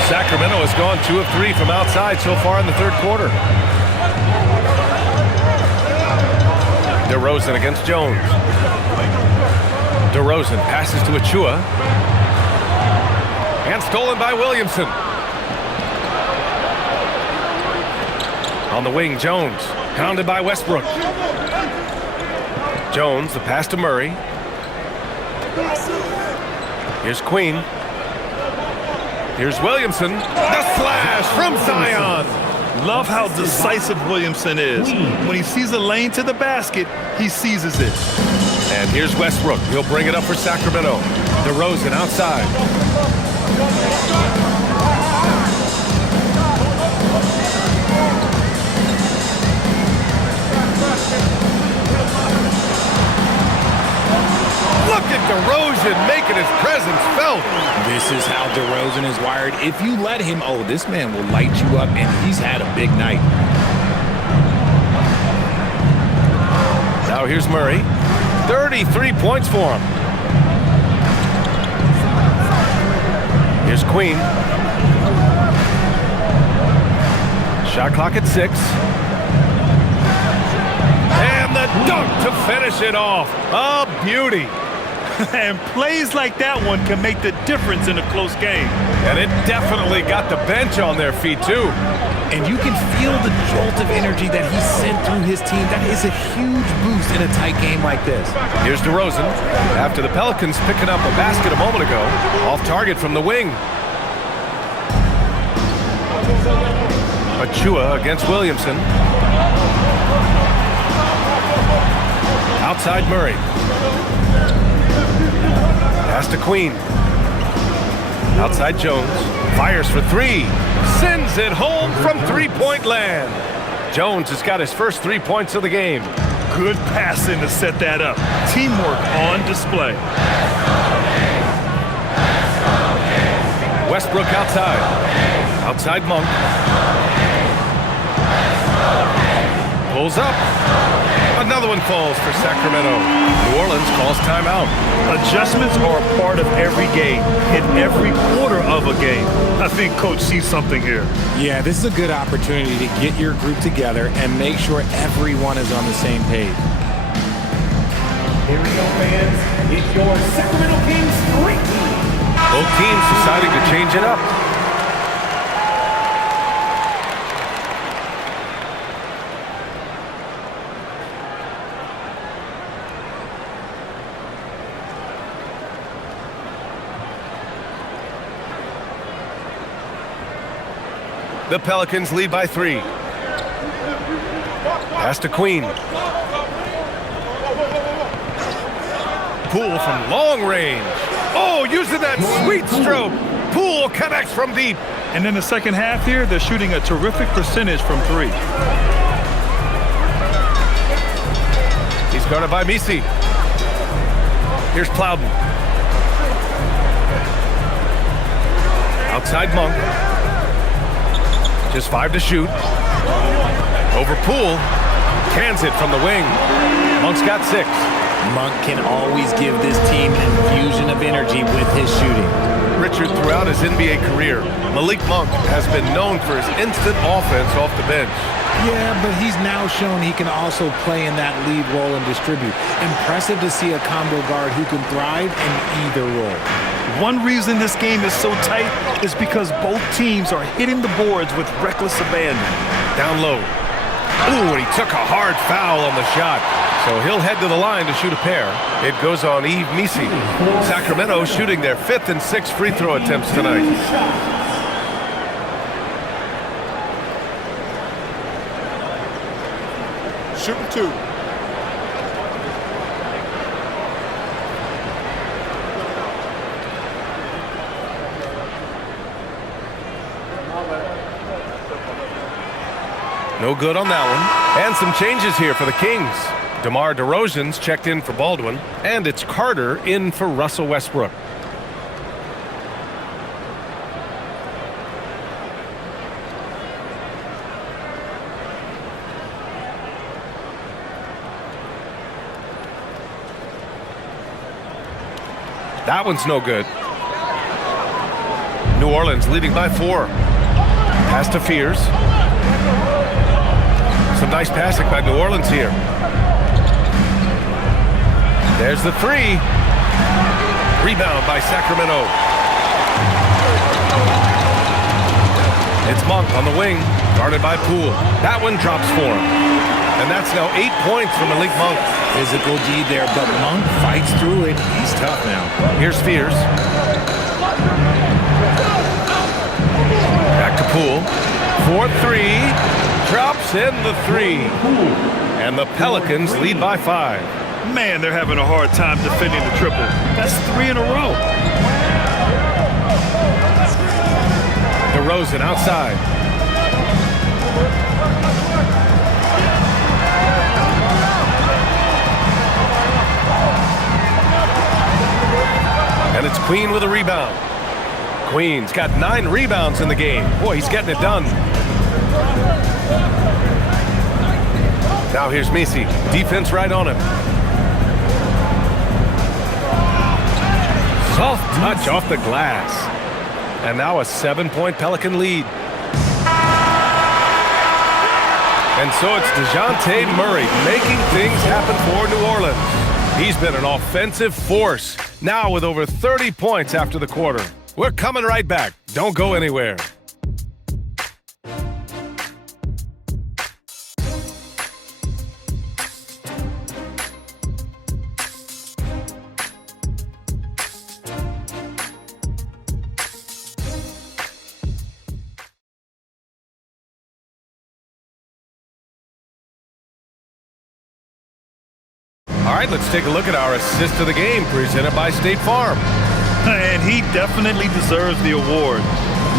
Sacramento has gone 2 of 3 from outside so far in the third quarter. DeRozan against Jones. DeRozan passes to Achua. And stolen by Williamson. On the wing, Jones. Pounded by Westbrook. Jones, the pass to Murray. Here's Queen. Here's Williamson. The slash from Zion. Love how decisive Williamson is. When he sees a lane to the basket, he seizes it. And here's Westbrook. He'll bring it up for Sacramento. DeRozan outside. Look at DeRozan making his presence felt. This is how DeRozan is wired. If you let him, this man will light you up, and he's had a big night. Now here's Murray. 33 points for him. Here's Queen. Shot clock at 6. And the dunk to finish it off. A beauty. And plays like that one can make the difference in a close game. And it definitely got the bench on their feet, too. And you can feel the jolt of energy that he sent through his team. That is a huge boost in a tight game like this. Here's DeRozan. After the Pelicans picking up a basket a moment ago. Off target from the wing. Achua against Williamson. Outside Murray. Pass to Queen. Outside Jones. Fires for 3. Sends it home from three-point land. Jones has got his first 3 points of the game. Good passing to set that up. Teamwork on display. Westbrook outside. Outside Monk. Pulls up. Another one falls for Sacramento. New Orleans calls timeout. Adjustments are a part of every game, in every quarter of a game. I think Coach sees something here. Yeah, this is a good opportunity to get your group together and make sure everyone is on the same page. Here we go, fans. It's your Sacramento Kings Street Team. Both teams deciding to change it up. The Pelicans lead by 3. Pass to Queen. Poole from long range. Oh, using that sweet stroke. Poole connects from deep. And in the second half here, they're shooting a terrific percentage from 3. He's guarded by Misi. Here's Plowden. Outside Monk. Just 5 to shoot. Over Poole. Cans it from the wing. Monk's got 6. Monk can always give this team an infusion of energy with his shooting. Richard, throughout his NBA career, Malik Monk has been known for his instant offense off the bench. Yeah, but he's now shown he can also play in that lead role and distribute. Impressive to see a combo guard who can thrive in either role. One reason this game is so tight is because both teams are hitting the boards with reckless abandon. Down low. Ooh, and he took a hard foul on the shot. So he'll head to the line to shoot a pair. It goes on Yves Missi. Sacramento shooting their 5th and 6th free throw attempts tonight. Shooting 2. No good on that one. And some changes here for the Kings. DeMar DeRozan's checked in for Baldwin, and it's Carter in for Russell Westbrook. That one's no good. New Orleans leading by 4. Pass to Fears. Some nice passing by New Orleans here. There's the 3. Rebound by Sacramento. It's Monk on the wing, guarded by Poole. That one drops for him. And that's now 8 points from Malik Monk. Physical D there, but Monk fights through it. He's tough now. Here's Fears. Back to Poole. 4-3. Drops in the 3. And the Pelicans lead by 5. Man, they're having a hard time defending the triple. That's 3 in a row. DeRozan outside. And it's Queen with a rebound. Queen's got 9 rebounds in the game. Boy, he's getting it done. Now here's Missi. Defense right on him. Soft touch off the glass. And now a 7-point Pelican lead. And so it's DeJounte Murray making things happen for New Orleans. He's been an offensive force, now with over 30 points after the quarter. We're coming right back. Don't go anywhere. All right, let's take a look at our assist of the game presented by State Farm. And he definitely deserves the award.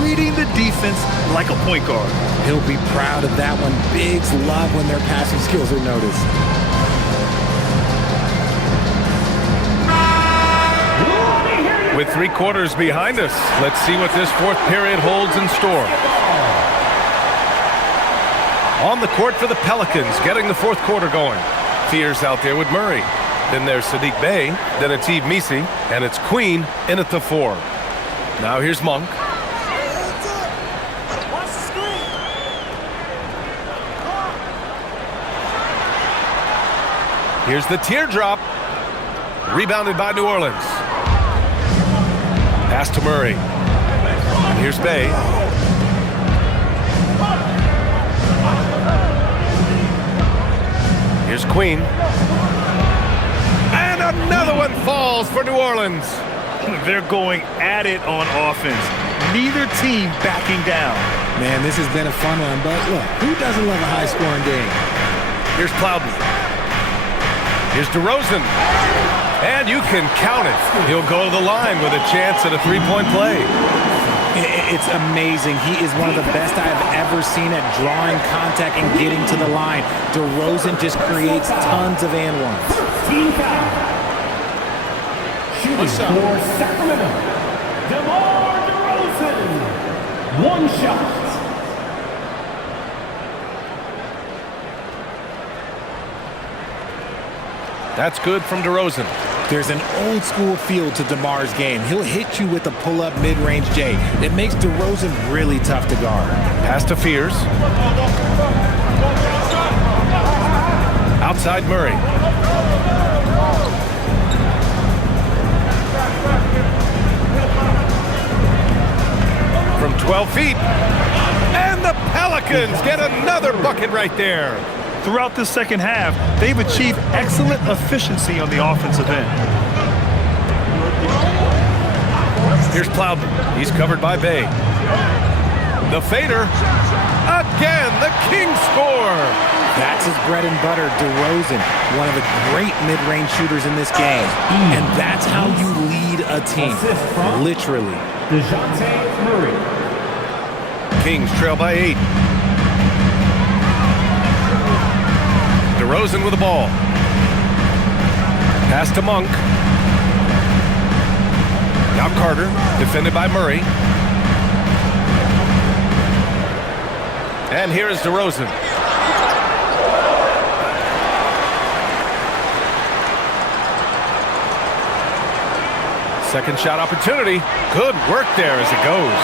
Reading the defense like a point guard. He'll be proud of that one. Bigs love when their passing skills are noticed. With 3 quarters behind us, let's see what this 4th period holds in store. On the court for the Pelicans, getting the 4th quarter going. Fears out there with Murray. Then there's Sadiq Bey. Then it's Yves Missi. And it's Queen in at the 4. Now here's Monk. Here's the teardrop. Rebounded by New Orleans. Pass to Murray. And here's Bey. Here's Queen. And another one falls for New Orleans. They're going at it on offense. Neither team backing down. Man, this has been a fun one, but look, who doesn't love a high-scoring game? Here's Plowden. Here's DeRozan. And you can count it. He'll go to the line with a chance at a 3-point play. It's amazing. He is one of the best I have ever seen at drawing contact and getting to the line. DeRozan just creates tons of and ones. Shooting for Sacramento, DeMar DeRozan. 1 shot. That's good from DeRozan. There's an old-school feel to DeMar's game. He'll hit you with a pull-up mid-range J. It makes DeRozan really tough to guard. Pass to Fears. Outside Murray. 12 feet. And the Pelicans get another bucket right there. Throughout this second half, they've achieved excellent efficiency on the offensive end. Here's Plowden. He's covered by Bay. The fader. Again, the Kings score. That's his bread and butter, DeRozan, one of the great mid-range shooters in this game. And that's how you lead a team, literally. Murray. Kings trail by 8. DeRozan with the ball. Pass to Monk. Now Carter, defended by Murray. And here is DeRozan. Second shot opportunity. Good work there as it goes.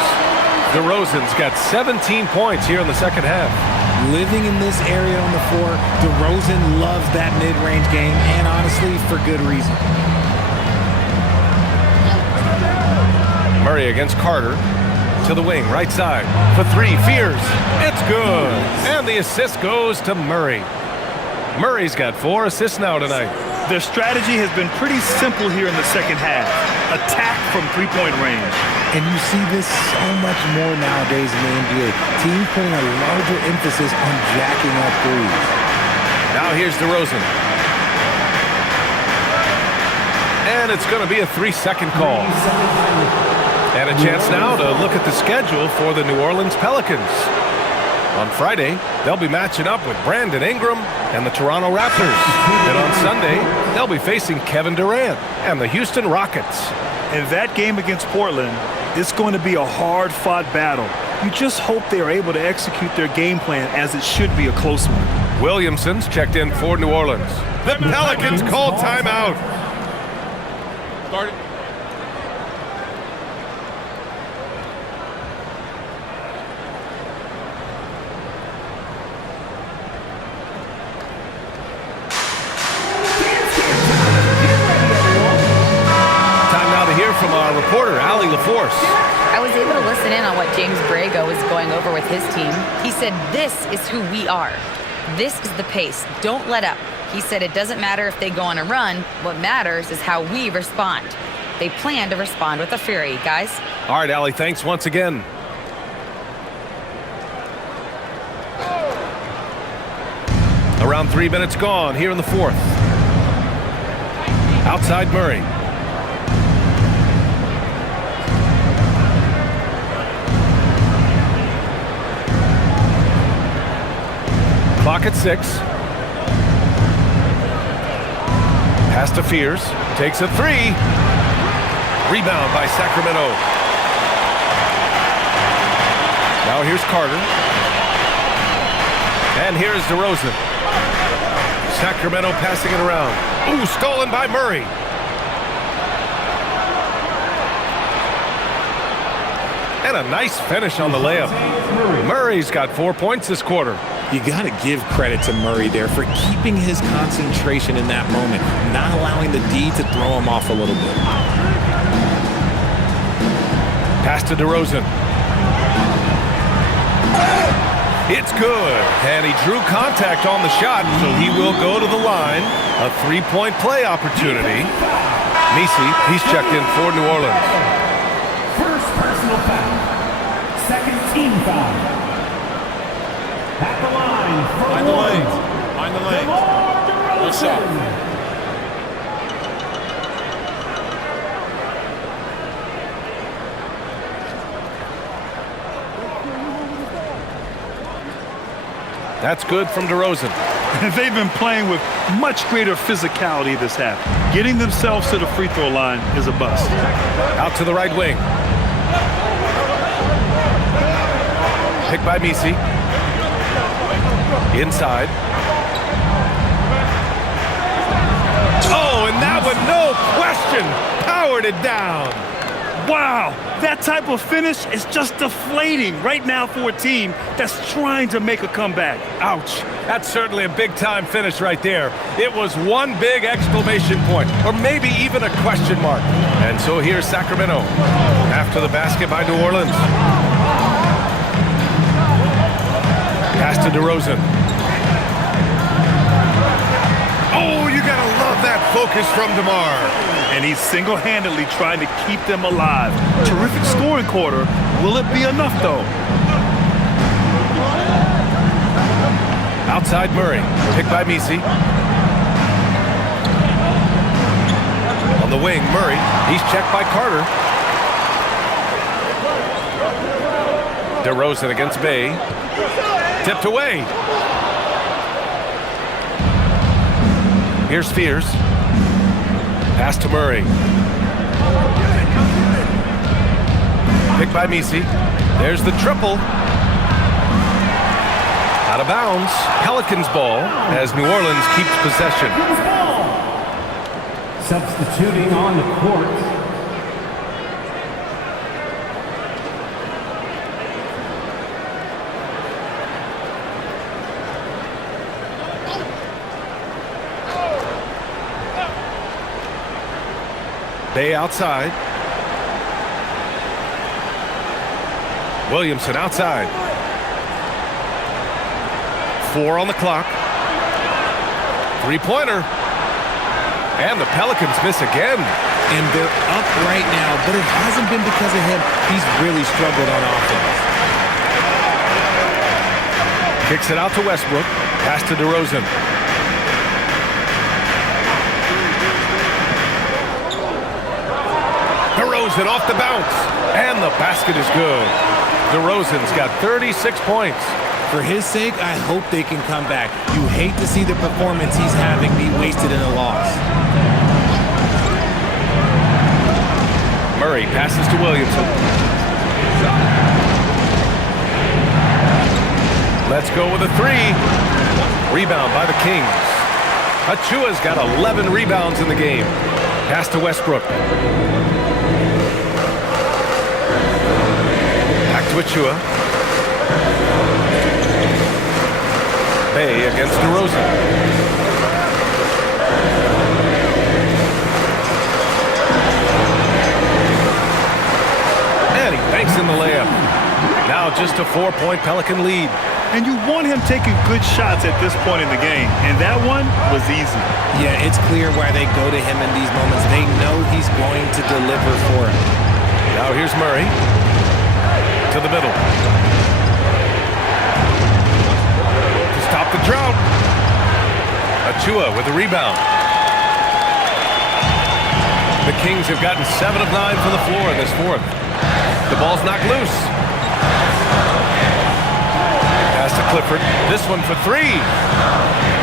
DeRozan's got 17 points here in the second half. Living in this area on the floor, DeRozan loves that mid-range game, and honestly, for good reason. Murray against Carter. To the wing, right side. For 3, Fears. It's good. And the assist goes to Murray. Murray's got 4 assists now tonight. Their strategy has been pretty simple here in the second half. Attack from three-point range. And you see this so much more nowadays in the NBA. Teams putting a larger emphasis on jacking up threes. Now here's DeRozan. And it's going to be a 3-second call. And a chance now to look at the schedule for the New Orleans Pelicans. On Friday, they'll be matching up with Brandon Ingram and the Toronto Raptors. And on Sunday, they'll be facing Kevin Durant and the Houston Rockets. In that game against Portland, it's going to be a hard-fought battle. You just hope they are able to execute their game plan, as it should be a close one. Williamson's checked in for New Orleans. The Pelicans call timeout. Started. From our reporter, Allie LaForce. I was able to listen in on what James Borrego was going over with his team. He said, this is who we are. This is the pace. Don't let up. He said it doesn't matter if they go on a run. What matters is how we respond. They plan to respond with a fury, guys. All right, Allie, thanks once again. Around 3 minutes gone here in the fourth. Outside Murray. Clock at 6. Pass to Fears. Takes a 3. Rebound by Sacramento. Now here's Carter. And here's DeRozan. Sacramento passing it around. Ooh, stolen by Murray. And a nice finish on the layup. Murray's got 4 points this quarter. You got to give credit to Murray there for keeping his concentration in that moment, not allowing the D to throw him off a little bit. Pass to DeRozan. It's good. And he drew contact on the shot, so he will go to the line. A 3-point play opportunity. Nisi, he's checked in for New Orleans. First personal foul. Second team foul. At the line for Find the lane. Find the lane. Good shot. That's good from DeRozan. They've been playing with much greater physicality this half. Getting themselves to the free throw line is a bust. Out to the right wing. Picked by Misi. Inside. Oh, and that one, no question, powered it down. Wow, that type of finish is just deflating right now for a team that's trying to make a comeback. Ouch, that's certainly a big-time finish right there. It was one big exclamation point, or maybe even a question mark. And so here's Sacramento after the basket by New Orleans. Pass to DeRozan. Oh, you gotta love that focus from DeMar. And he's single-handedly trying to keep them alive. Terrific scoring quarter. Will it be enough, though? Outside Murray. Picked by Misi. On the wing, Murray. He's checked by Carter. DeRozan against Bay. Tipped away. Here's Fears. Pass to Murray. Picked by Misi. There's the triple. Out of bounds. Pelicans ball as New Orleans keeps possession. Substituting on the court. Bay outside. Williamson outside. 4 on the clock. Three-pointer. And the Pelicans miss again. And they're up right now, but it hasn't been because of him. He's really struggled on offense. Kicks it out to Westbrook. Pass to DeRozan. DeRozan off the bounce. And the basket is good. DeRozan's got 36 points. For his sake, I hope they can come back. You hate to see the performance he's having be wasted in a loss. Murray passes to Williamson. Let's go with a 3. Rebound by the Kings. Achua's got 11 rebounds in the game. Pass to Westbrook. Back to Achua. Bay against DeRozan. And he banks in the layup. Now just a 4-point Pelican lead. And you want him taking good shots at this point in the game. And that one was easy. Yeah, it's clear why they go to him in these moments. They know he's going to deliver for him. Now here's Murray. To the middle. Stop the drought. Achua with a rebound. The Kings have gotten 7 of 9 from the floor in this fourth. The ball's knocked loose. Pass to Clifford. This one for 3.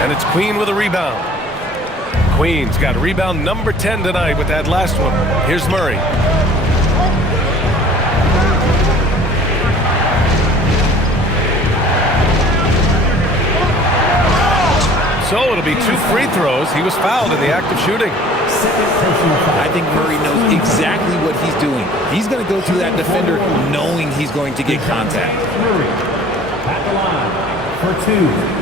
And it's Queen with a rebound. Queen's got rebound number 10 tonight with that last one. Here's Murray. So it'll be 2 free throws. He was fouled in the act of shooting. I think Murray knows exactly what he's doing. He's going to go to that defender knowing he's going to get contact. Murray at the line for 2.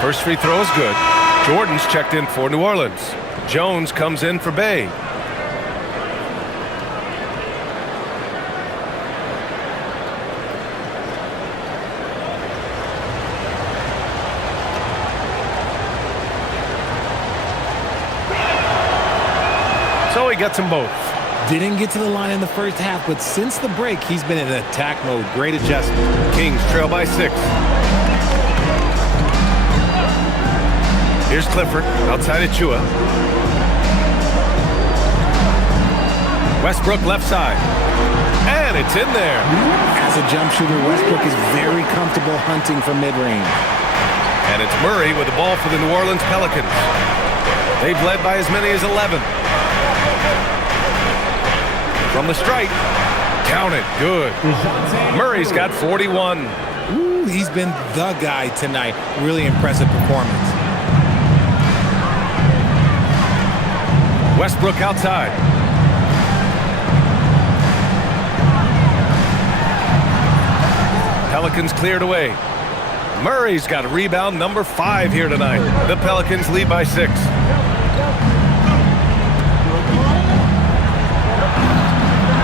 First free throw is good. Jordan's checked in for New Orleans. Jones comes in for Bay. So he gets them both. Didn't get to the line in the first half, but since the break, he's been in attack mode. Great adjustment. Kings trail by 6. Here's Clifford, outside Achua. Westbrook left side. And it's in there. As a jump shooter, Westbrook is very comfortable hunting from mid-range. And it's Murray with the ball for the New Orleans Pelicans. They've led by as many as 11. From the strike. Count it. Good. Murray's got 41. Ooh, he's been the guy tonight. Really impressive performance. Westbrook outside. Pelicans cleared away. Murray's got a rebound, number 5 here tonight. The Pelicans lead by 6.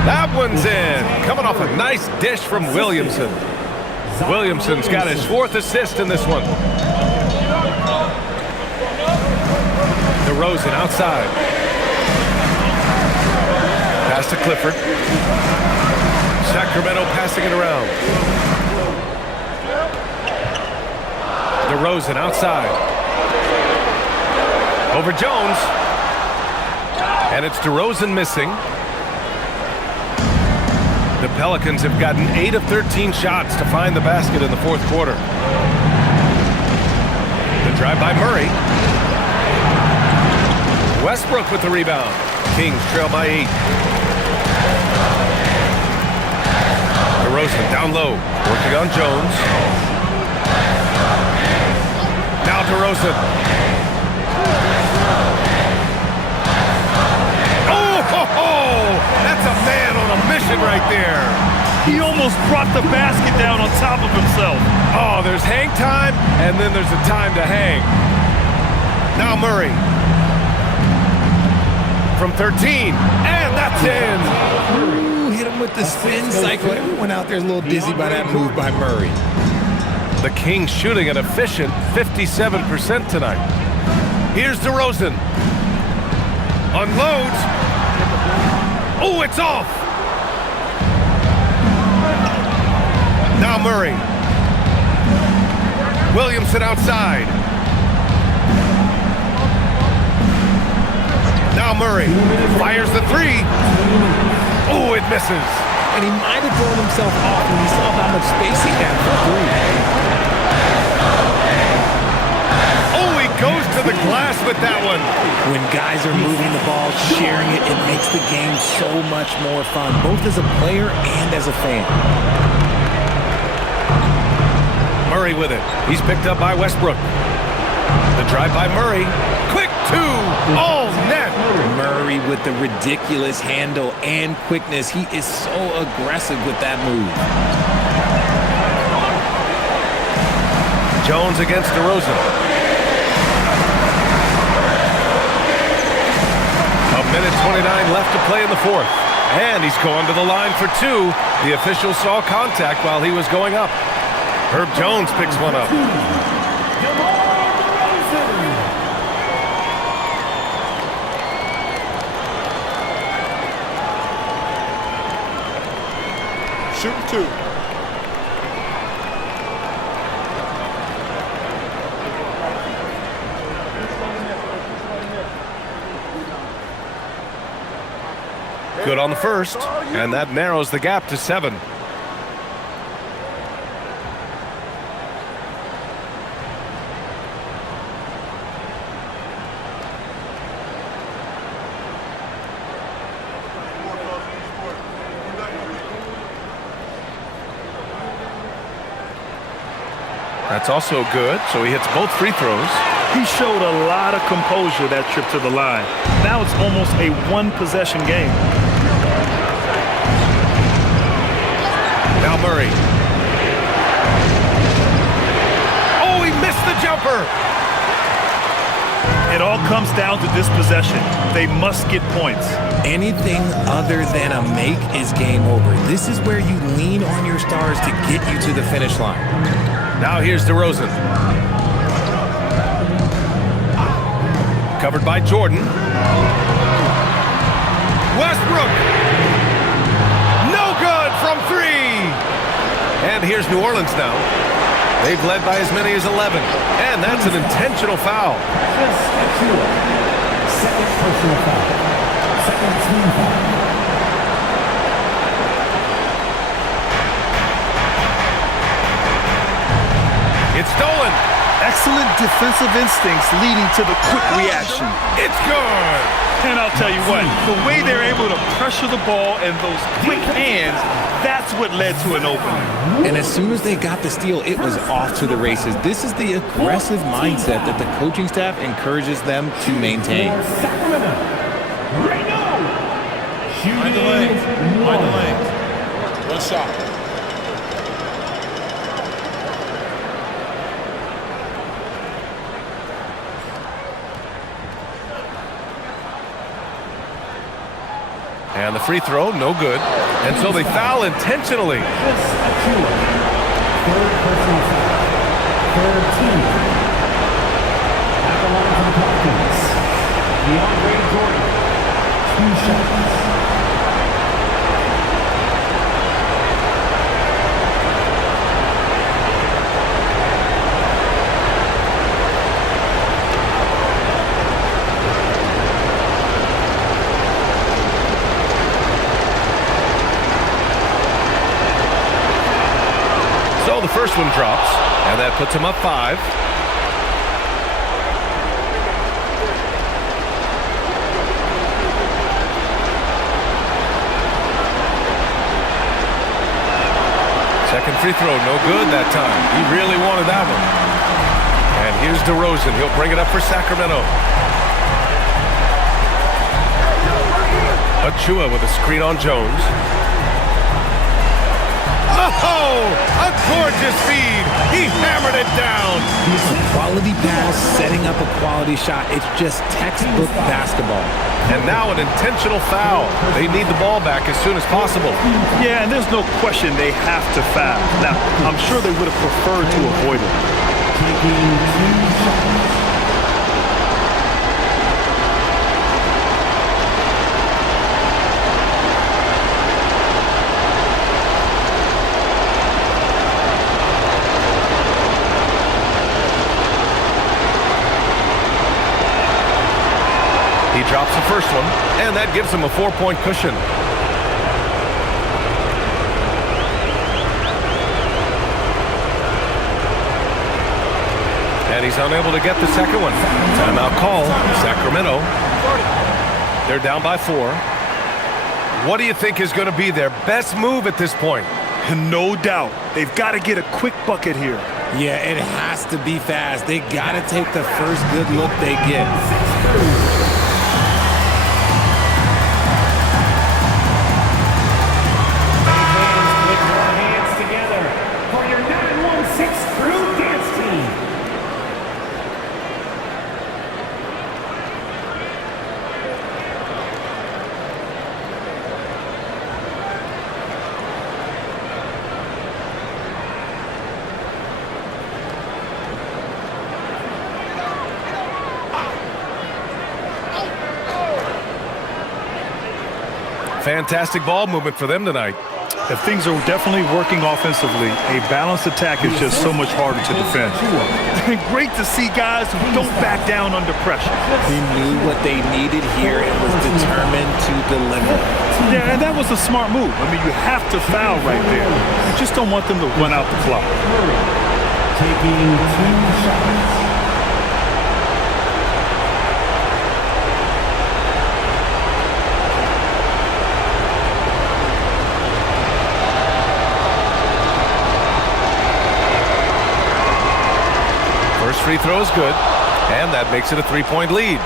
That one's in. Coming off a nice dish from Williamson. Williamson's got his 4th assist in this one. DeRozan outside. Pass to Clifford. Sacramento passing it around. DeRozan outside. Over Jones. And it's DeRozan missing. The Pelicans have gotten 8 of 13 shots to find the basket in the 4th quarter. The drive by Murray. Westbrook with the rebound. Kings trail by 8. DeRozan down low, working on Jones. Now DeRozan. Oh, that's a man on a mission right there. He almost brought the basket down on top of himself. Oh, there's hang time, and then there's a time to hang. Now Murray. From 13, and that's in. Ooh, hit him with the spin cycle. Everyone out there is a little dizzy by that move by Murray. The Kings shooting an efficient 57% tonight. Here's DeRozan. Unloads. Oh, it's off. Now Murray. Williamson outside. Now Murray fires the 3. Oh, it misses. And he might have thrown himself off when he saw how much space he had for 3. Oh, he goes to the glass with that one. When guys are moving the ball, sharing it, it makes the game so much more fun, both as a player and as a fan. Murray with it. He's picked up by Westbrook. The drive by Murray. Quick 2. Oh, net. Murray with the ridiculous handle and quickness. He is so aggressive with that move. Jones against DeRozan. A minute 29 left to play in the 4th. And he's going to the line for 2. The official saw contact while he was going up. Herb Jones picks one up. Shoot 2. Good on the first, and that narrows the gap to 7. That's also good, so he hits both free throws. He showed a lot of composure that trip to the line. Now it's almost a one-possession game. Now Murray. Oh, he missed the jumper. It all comes down to this possession. They must get points. Anything other than a make is game over. This is where you lean on your stars to get you to the finish line. Now here's DeRozan. Covered by Jordan. Westbrook. No good from 3. And here's New Orleans now. They've led by as many as 11. And that's an intentional foul. Second personal foul. Second team foul. It's stolen. Excellent defensive instincts leading to the quick reaction. It's good. And I'll tell you what, the way they're able to pressure the ball and those quick hands, that's what led to an opening. And as soon as they got the steal, it was off to the races. This is the aggressive mindset that the coaching staff encourages them to maintain. Sacramento. Right now. Mind the lane. Mind the lane. One shot. And the free throw, no good. And so they foul intentionally. Third personal foul. Third team. At the line for the Pelicans, DeAndre Jordan. 2 shots. So the first one drops, and that puts him up 5. Second free throw, no good that time. He really wanted that one. And here's DeRozan. He'll bring it up for Sacramento. Achua with a screen on Jones. Oh, a gorgeous feed. He hammered it down. A quality pass, setting up a quality shot. It's just textbook basketball. And now an intentional foul. They need the ball back as soon as possible. Yeah, and there's no question they have to foul. Now, I'm sure they would have preferred to avoid it. Taking 2 shots. He drops the first one, and that gives him a 4-point cushion. And he's unable to get the second one. Timeout call, Sacramento. They're down by 4. What do you think is going to be their best move at this point? No doubt. They've got to get a quick bucket here. Yeah, it has to be fast. They got to take the first good look they get. Fantastic ball movement for them tonight. If things are definitely working offensively, a balanced attack is just so much harder to defend. Great to see guys who don't back down under pressure. He knew what they needed here and was determined to deliver. Yeah, and that was a smart move. I mean, you have to foul right there. You just don't want them to run out the clock. Taking 2 shots. First free throw is good, and that makes it a 3-point lead.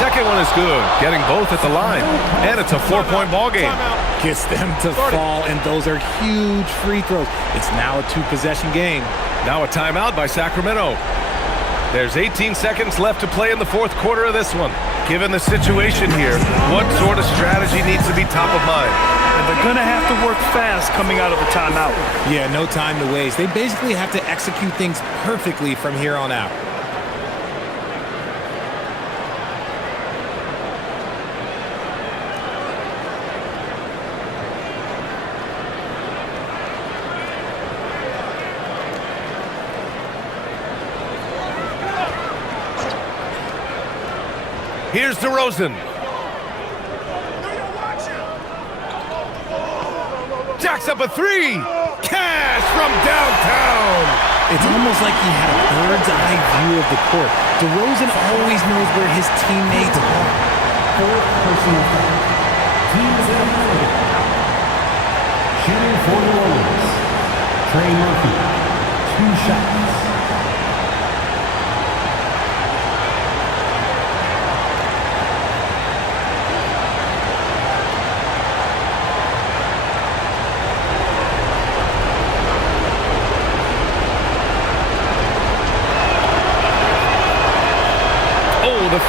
Second one is good, getting both at the line, and it's a 4-point ball game. Gets them to fall, and those are huge free throws. It's now a 2-possession game. Now a timeout by Sacramento. There's 18 seconds left to play in the fourth quarter of this one. Given the situation here, what sort of strategy needs to be top of mind? And they're going to have to work fast coming out of the timeout. Yeah, no time to waste. They basically have to execute things perfectly from here on out. Here's DeRozan. Jacks up a 3. Cash from downtown. It's almost like he had a bird's-eye view of the court. DeRozan always knows where his teammates are. Fourth personal foul. Teams eliminated. Shooting for New Orleans, Trey Murphy. 2 shots.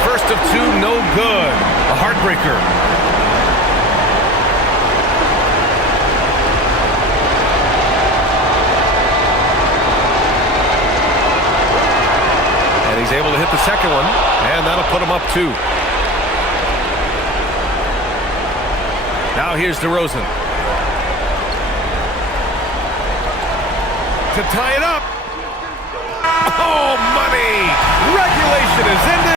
first of two, no good. A heartbreaker. And he's able to hit the second one, and that'll put him up 2. Now here's DeRozan. To tie it up. Oh, money! Regulation is ended.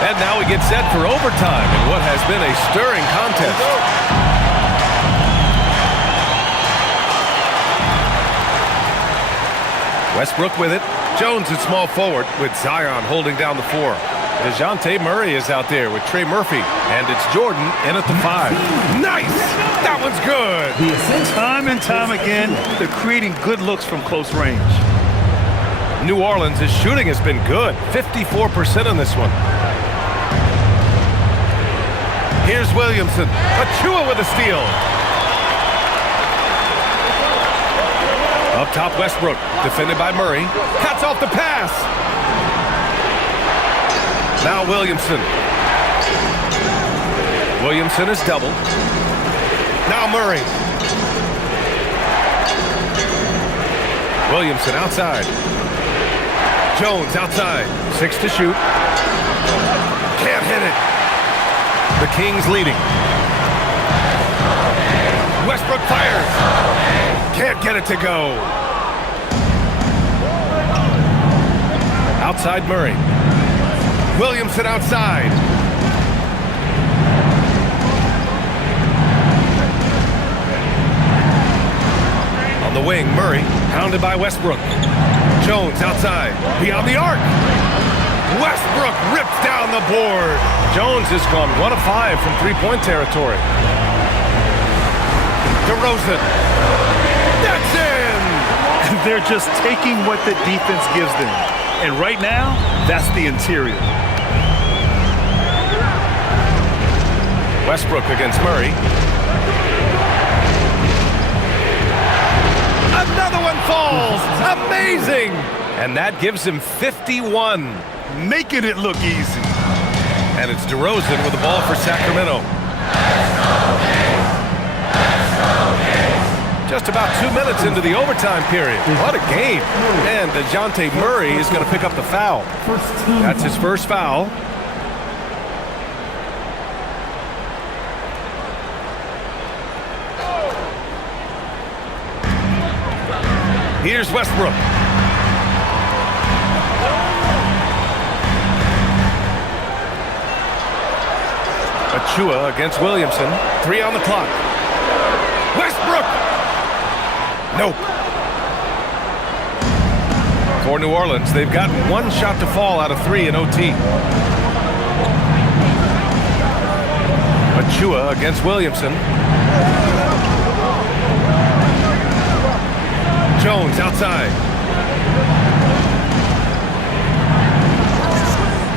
And now we get set for overtime in what has been a stirring contest. Westbrook with it. Jones at small forward with Zion holding down the 4. DeJounte Murray is out there with Trey Murphy. And it's Jordan in at the 5. Nice! That one's good! Time and time again, they're creating good looks from close range. New Orleans' shooting has been good. 54% on this one. Here's Williamson. Achua with a steal. Up top, Westbrook. Defended by Murray. Cuts off the pass. Now Williamson. Williamson is doubled. Now Murray. Williamson outside. Jones outside. 6 to shoot. Can't hit it. The Kings leading. Westbrook fires. Can't get it to go. Outside Murray. Williamson outside. On the wing, Murray, pounded by Westbrook. Jones outside, beyond the arc. Westbrook rips down the board. Jones has gone 1 of 5 from three-point territory. DeRozan. That's in! They're just taking what the defense gives them. And right now, that's the interior. Westbrook against Murray. Another one falls! Amazing! And that gives him 51. Making it look easy. And it's DeRozan with the ball for Sacramento. Just about 2 minutes into the overtime period. What a game. And DeJounte Murray is going to pick up the foul. That's his first foul. Here's Westbrook. Achua against Williamson. 3 on the clock. Westbrook! Nope. For New Orleans, they've got 1 shot to fall out of 3 in OT. Achua against Williamson. Jones outside.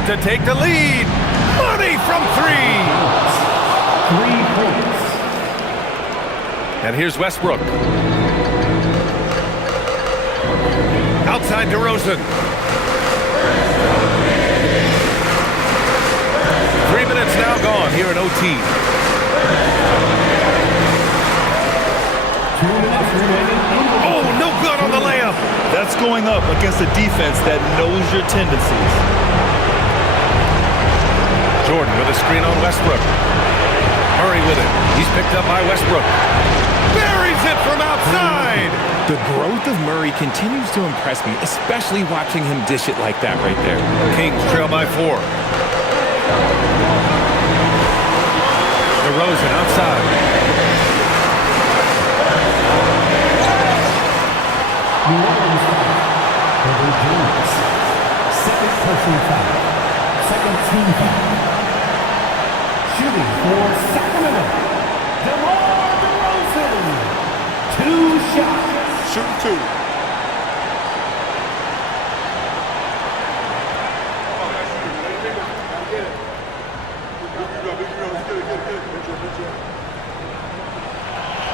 To take the lead. Money from 3. 3 points. And here's Westbrook. Outside DeRozan. 3 minutes now gone here in OT. 2 minutes remaining. Oh, no good on the layup. That's going up against a defense that knows your tendencies. Jordan with a screen on Westbrook. Murray with it. He's picked up by Westbrook. Buries it from outside. The growth of Murray continues to impress me, especially watching him dish it like that right there. Kings trail by 4. DeRozan outside. New Orleans foul. Herbert Jones. Second personal foul. Second team foul. Shooting for Sacramento. DeRozan. shooting 2.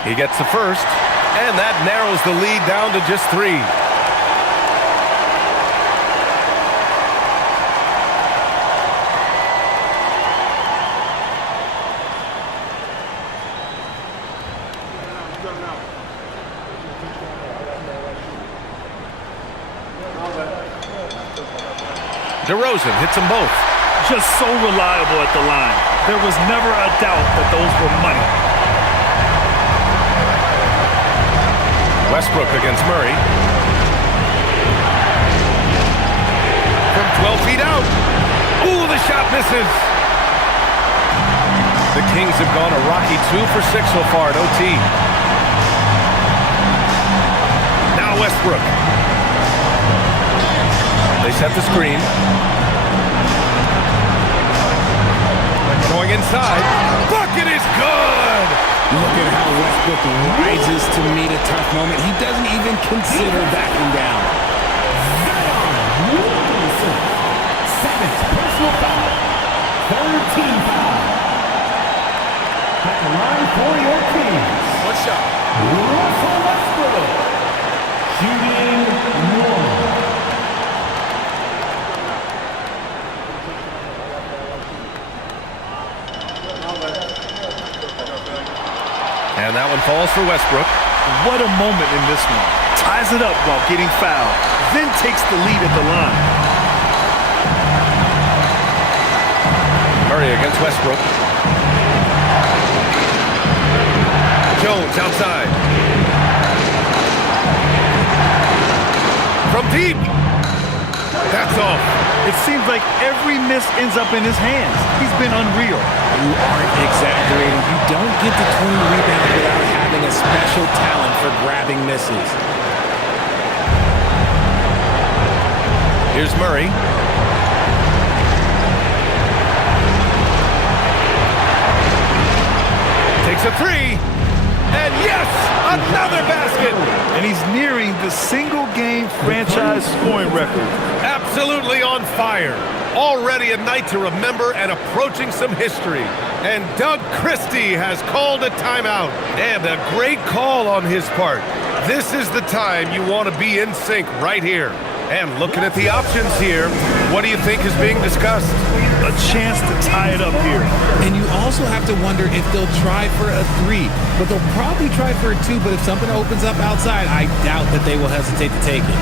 He gets the first, and that narrows the lead down to just 3. DeRozan hits them both. Just so reliable at the line. There was never a doubt that those were money. Westbrook against Murray. From 12 feet out. Ooh, the shot misses. The Kings have gone a rocky 2 for 6 so far at OT. Now Westbrook. They set the screen. Going inside. Bucket is good! Look at how Westbrook rises to meet a tough moment. He doesn't even consider backing down. Seventh personal foul. 13 foul. At the line for your Kings. One shot. Russell Westbrook. Shooting 1. And that one falls for Westbrook. What a moment in this one. Ties it up while getting fouled. Then takes the lead at the line. Murray against Westbrook. Jones outside. From deep. That's off. It seems like every miss ends up in his hands. He's been unreal. You aren't exaggerating. You don't get to 20 rebounds without having a special talent for grabbing misses. Here's Murray. Takes a 3. And yes, another basket. And he's nearing the single-game franchise scoring record. Absolutely on fire. Already a night to remember and approaching some history. And Doug Christie has called a timeout. And a great call on his part. This is the time you want to be in sync right here. And looking at the options here, what do you think is being discussed? A chance to tie it up here. And you also have to wonder if they'll try for a 3. But they'll probably try for a 2. But if something opens up outside, I doubt that they will hesitate to take it.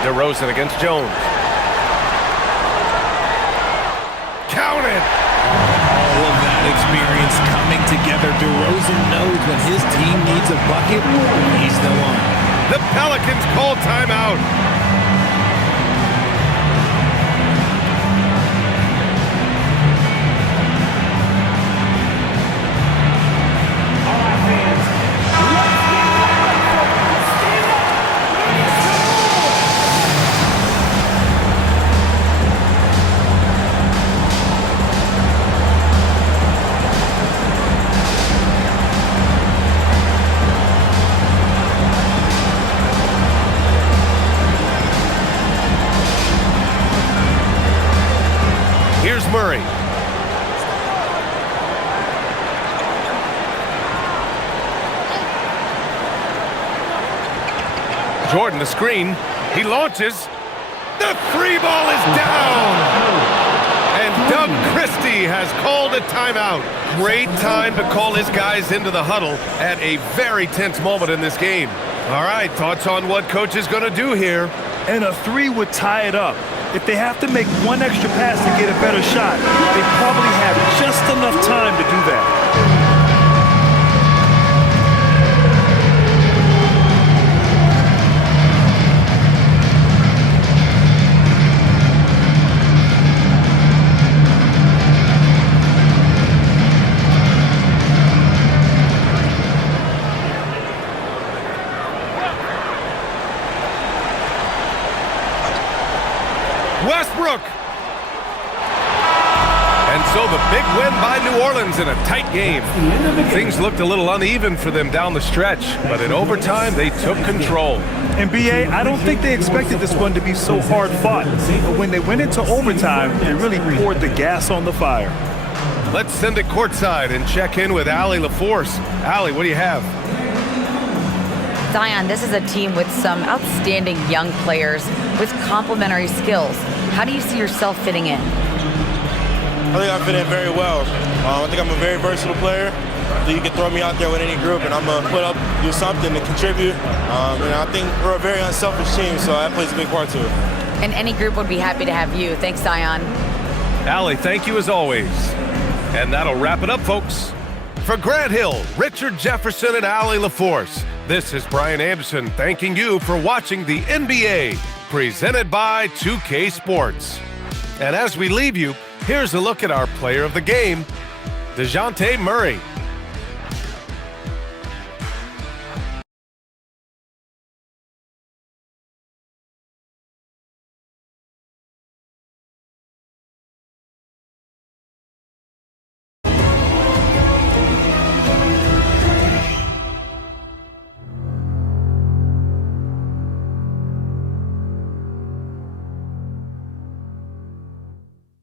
DeRozan against Jones. Count it! All of that experience coming together. DeRozan knows when his team needs a bucket, he's the one. The Pelicans call timeout. All right, fans. Let's get ready. Stand up. Here's Murray. Jordan, the screen. He launches. The 3 ball is down. And Doug Christie has called a timeout. Great time to call his guys into the huddle at a very tense moment in this game. All right, thoughts on what coach is going to do here? And a 3 would tie it up. If they have to make one extra pass to get a better shot, they probably have just enough time to do that. Big win by New Orleans in a tight game. Things looked a little uneven for them down the stretch, but in overtime, they took control. And BA, I don't think they expected this one to be so hard fought. But when they went into overtime, they really poured the gas on the fire. Let's send it courtside and check in with Allie LaForce. Allie, what do you have? Zion, this is a team with some outstanding young players with complementary skills. How do you see yourself fitting in? I think I fit in very well. I think I'm a very versatile player. So you can throw me out there with any group, and I'm going to put up, do something to contribute. And I think we're a very unselfish team, so that plays a big part to it. And any group would be happy to have you. Thanks, Zion. Allie, thank you as always. And that'll wrap it up, folks. For Grant Hill, Richard Jefferson, and Allie LaForce, this is Brian Anderson thanking you for watching the NBA, presented by 2K Sports. And as we leave you, here's a look at our player of the game, DeJounte Murray.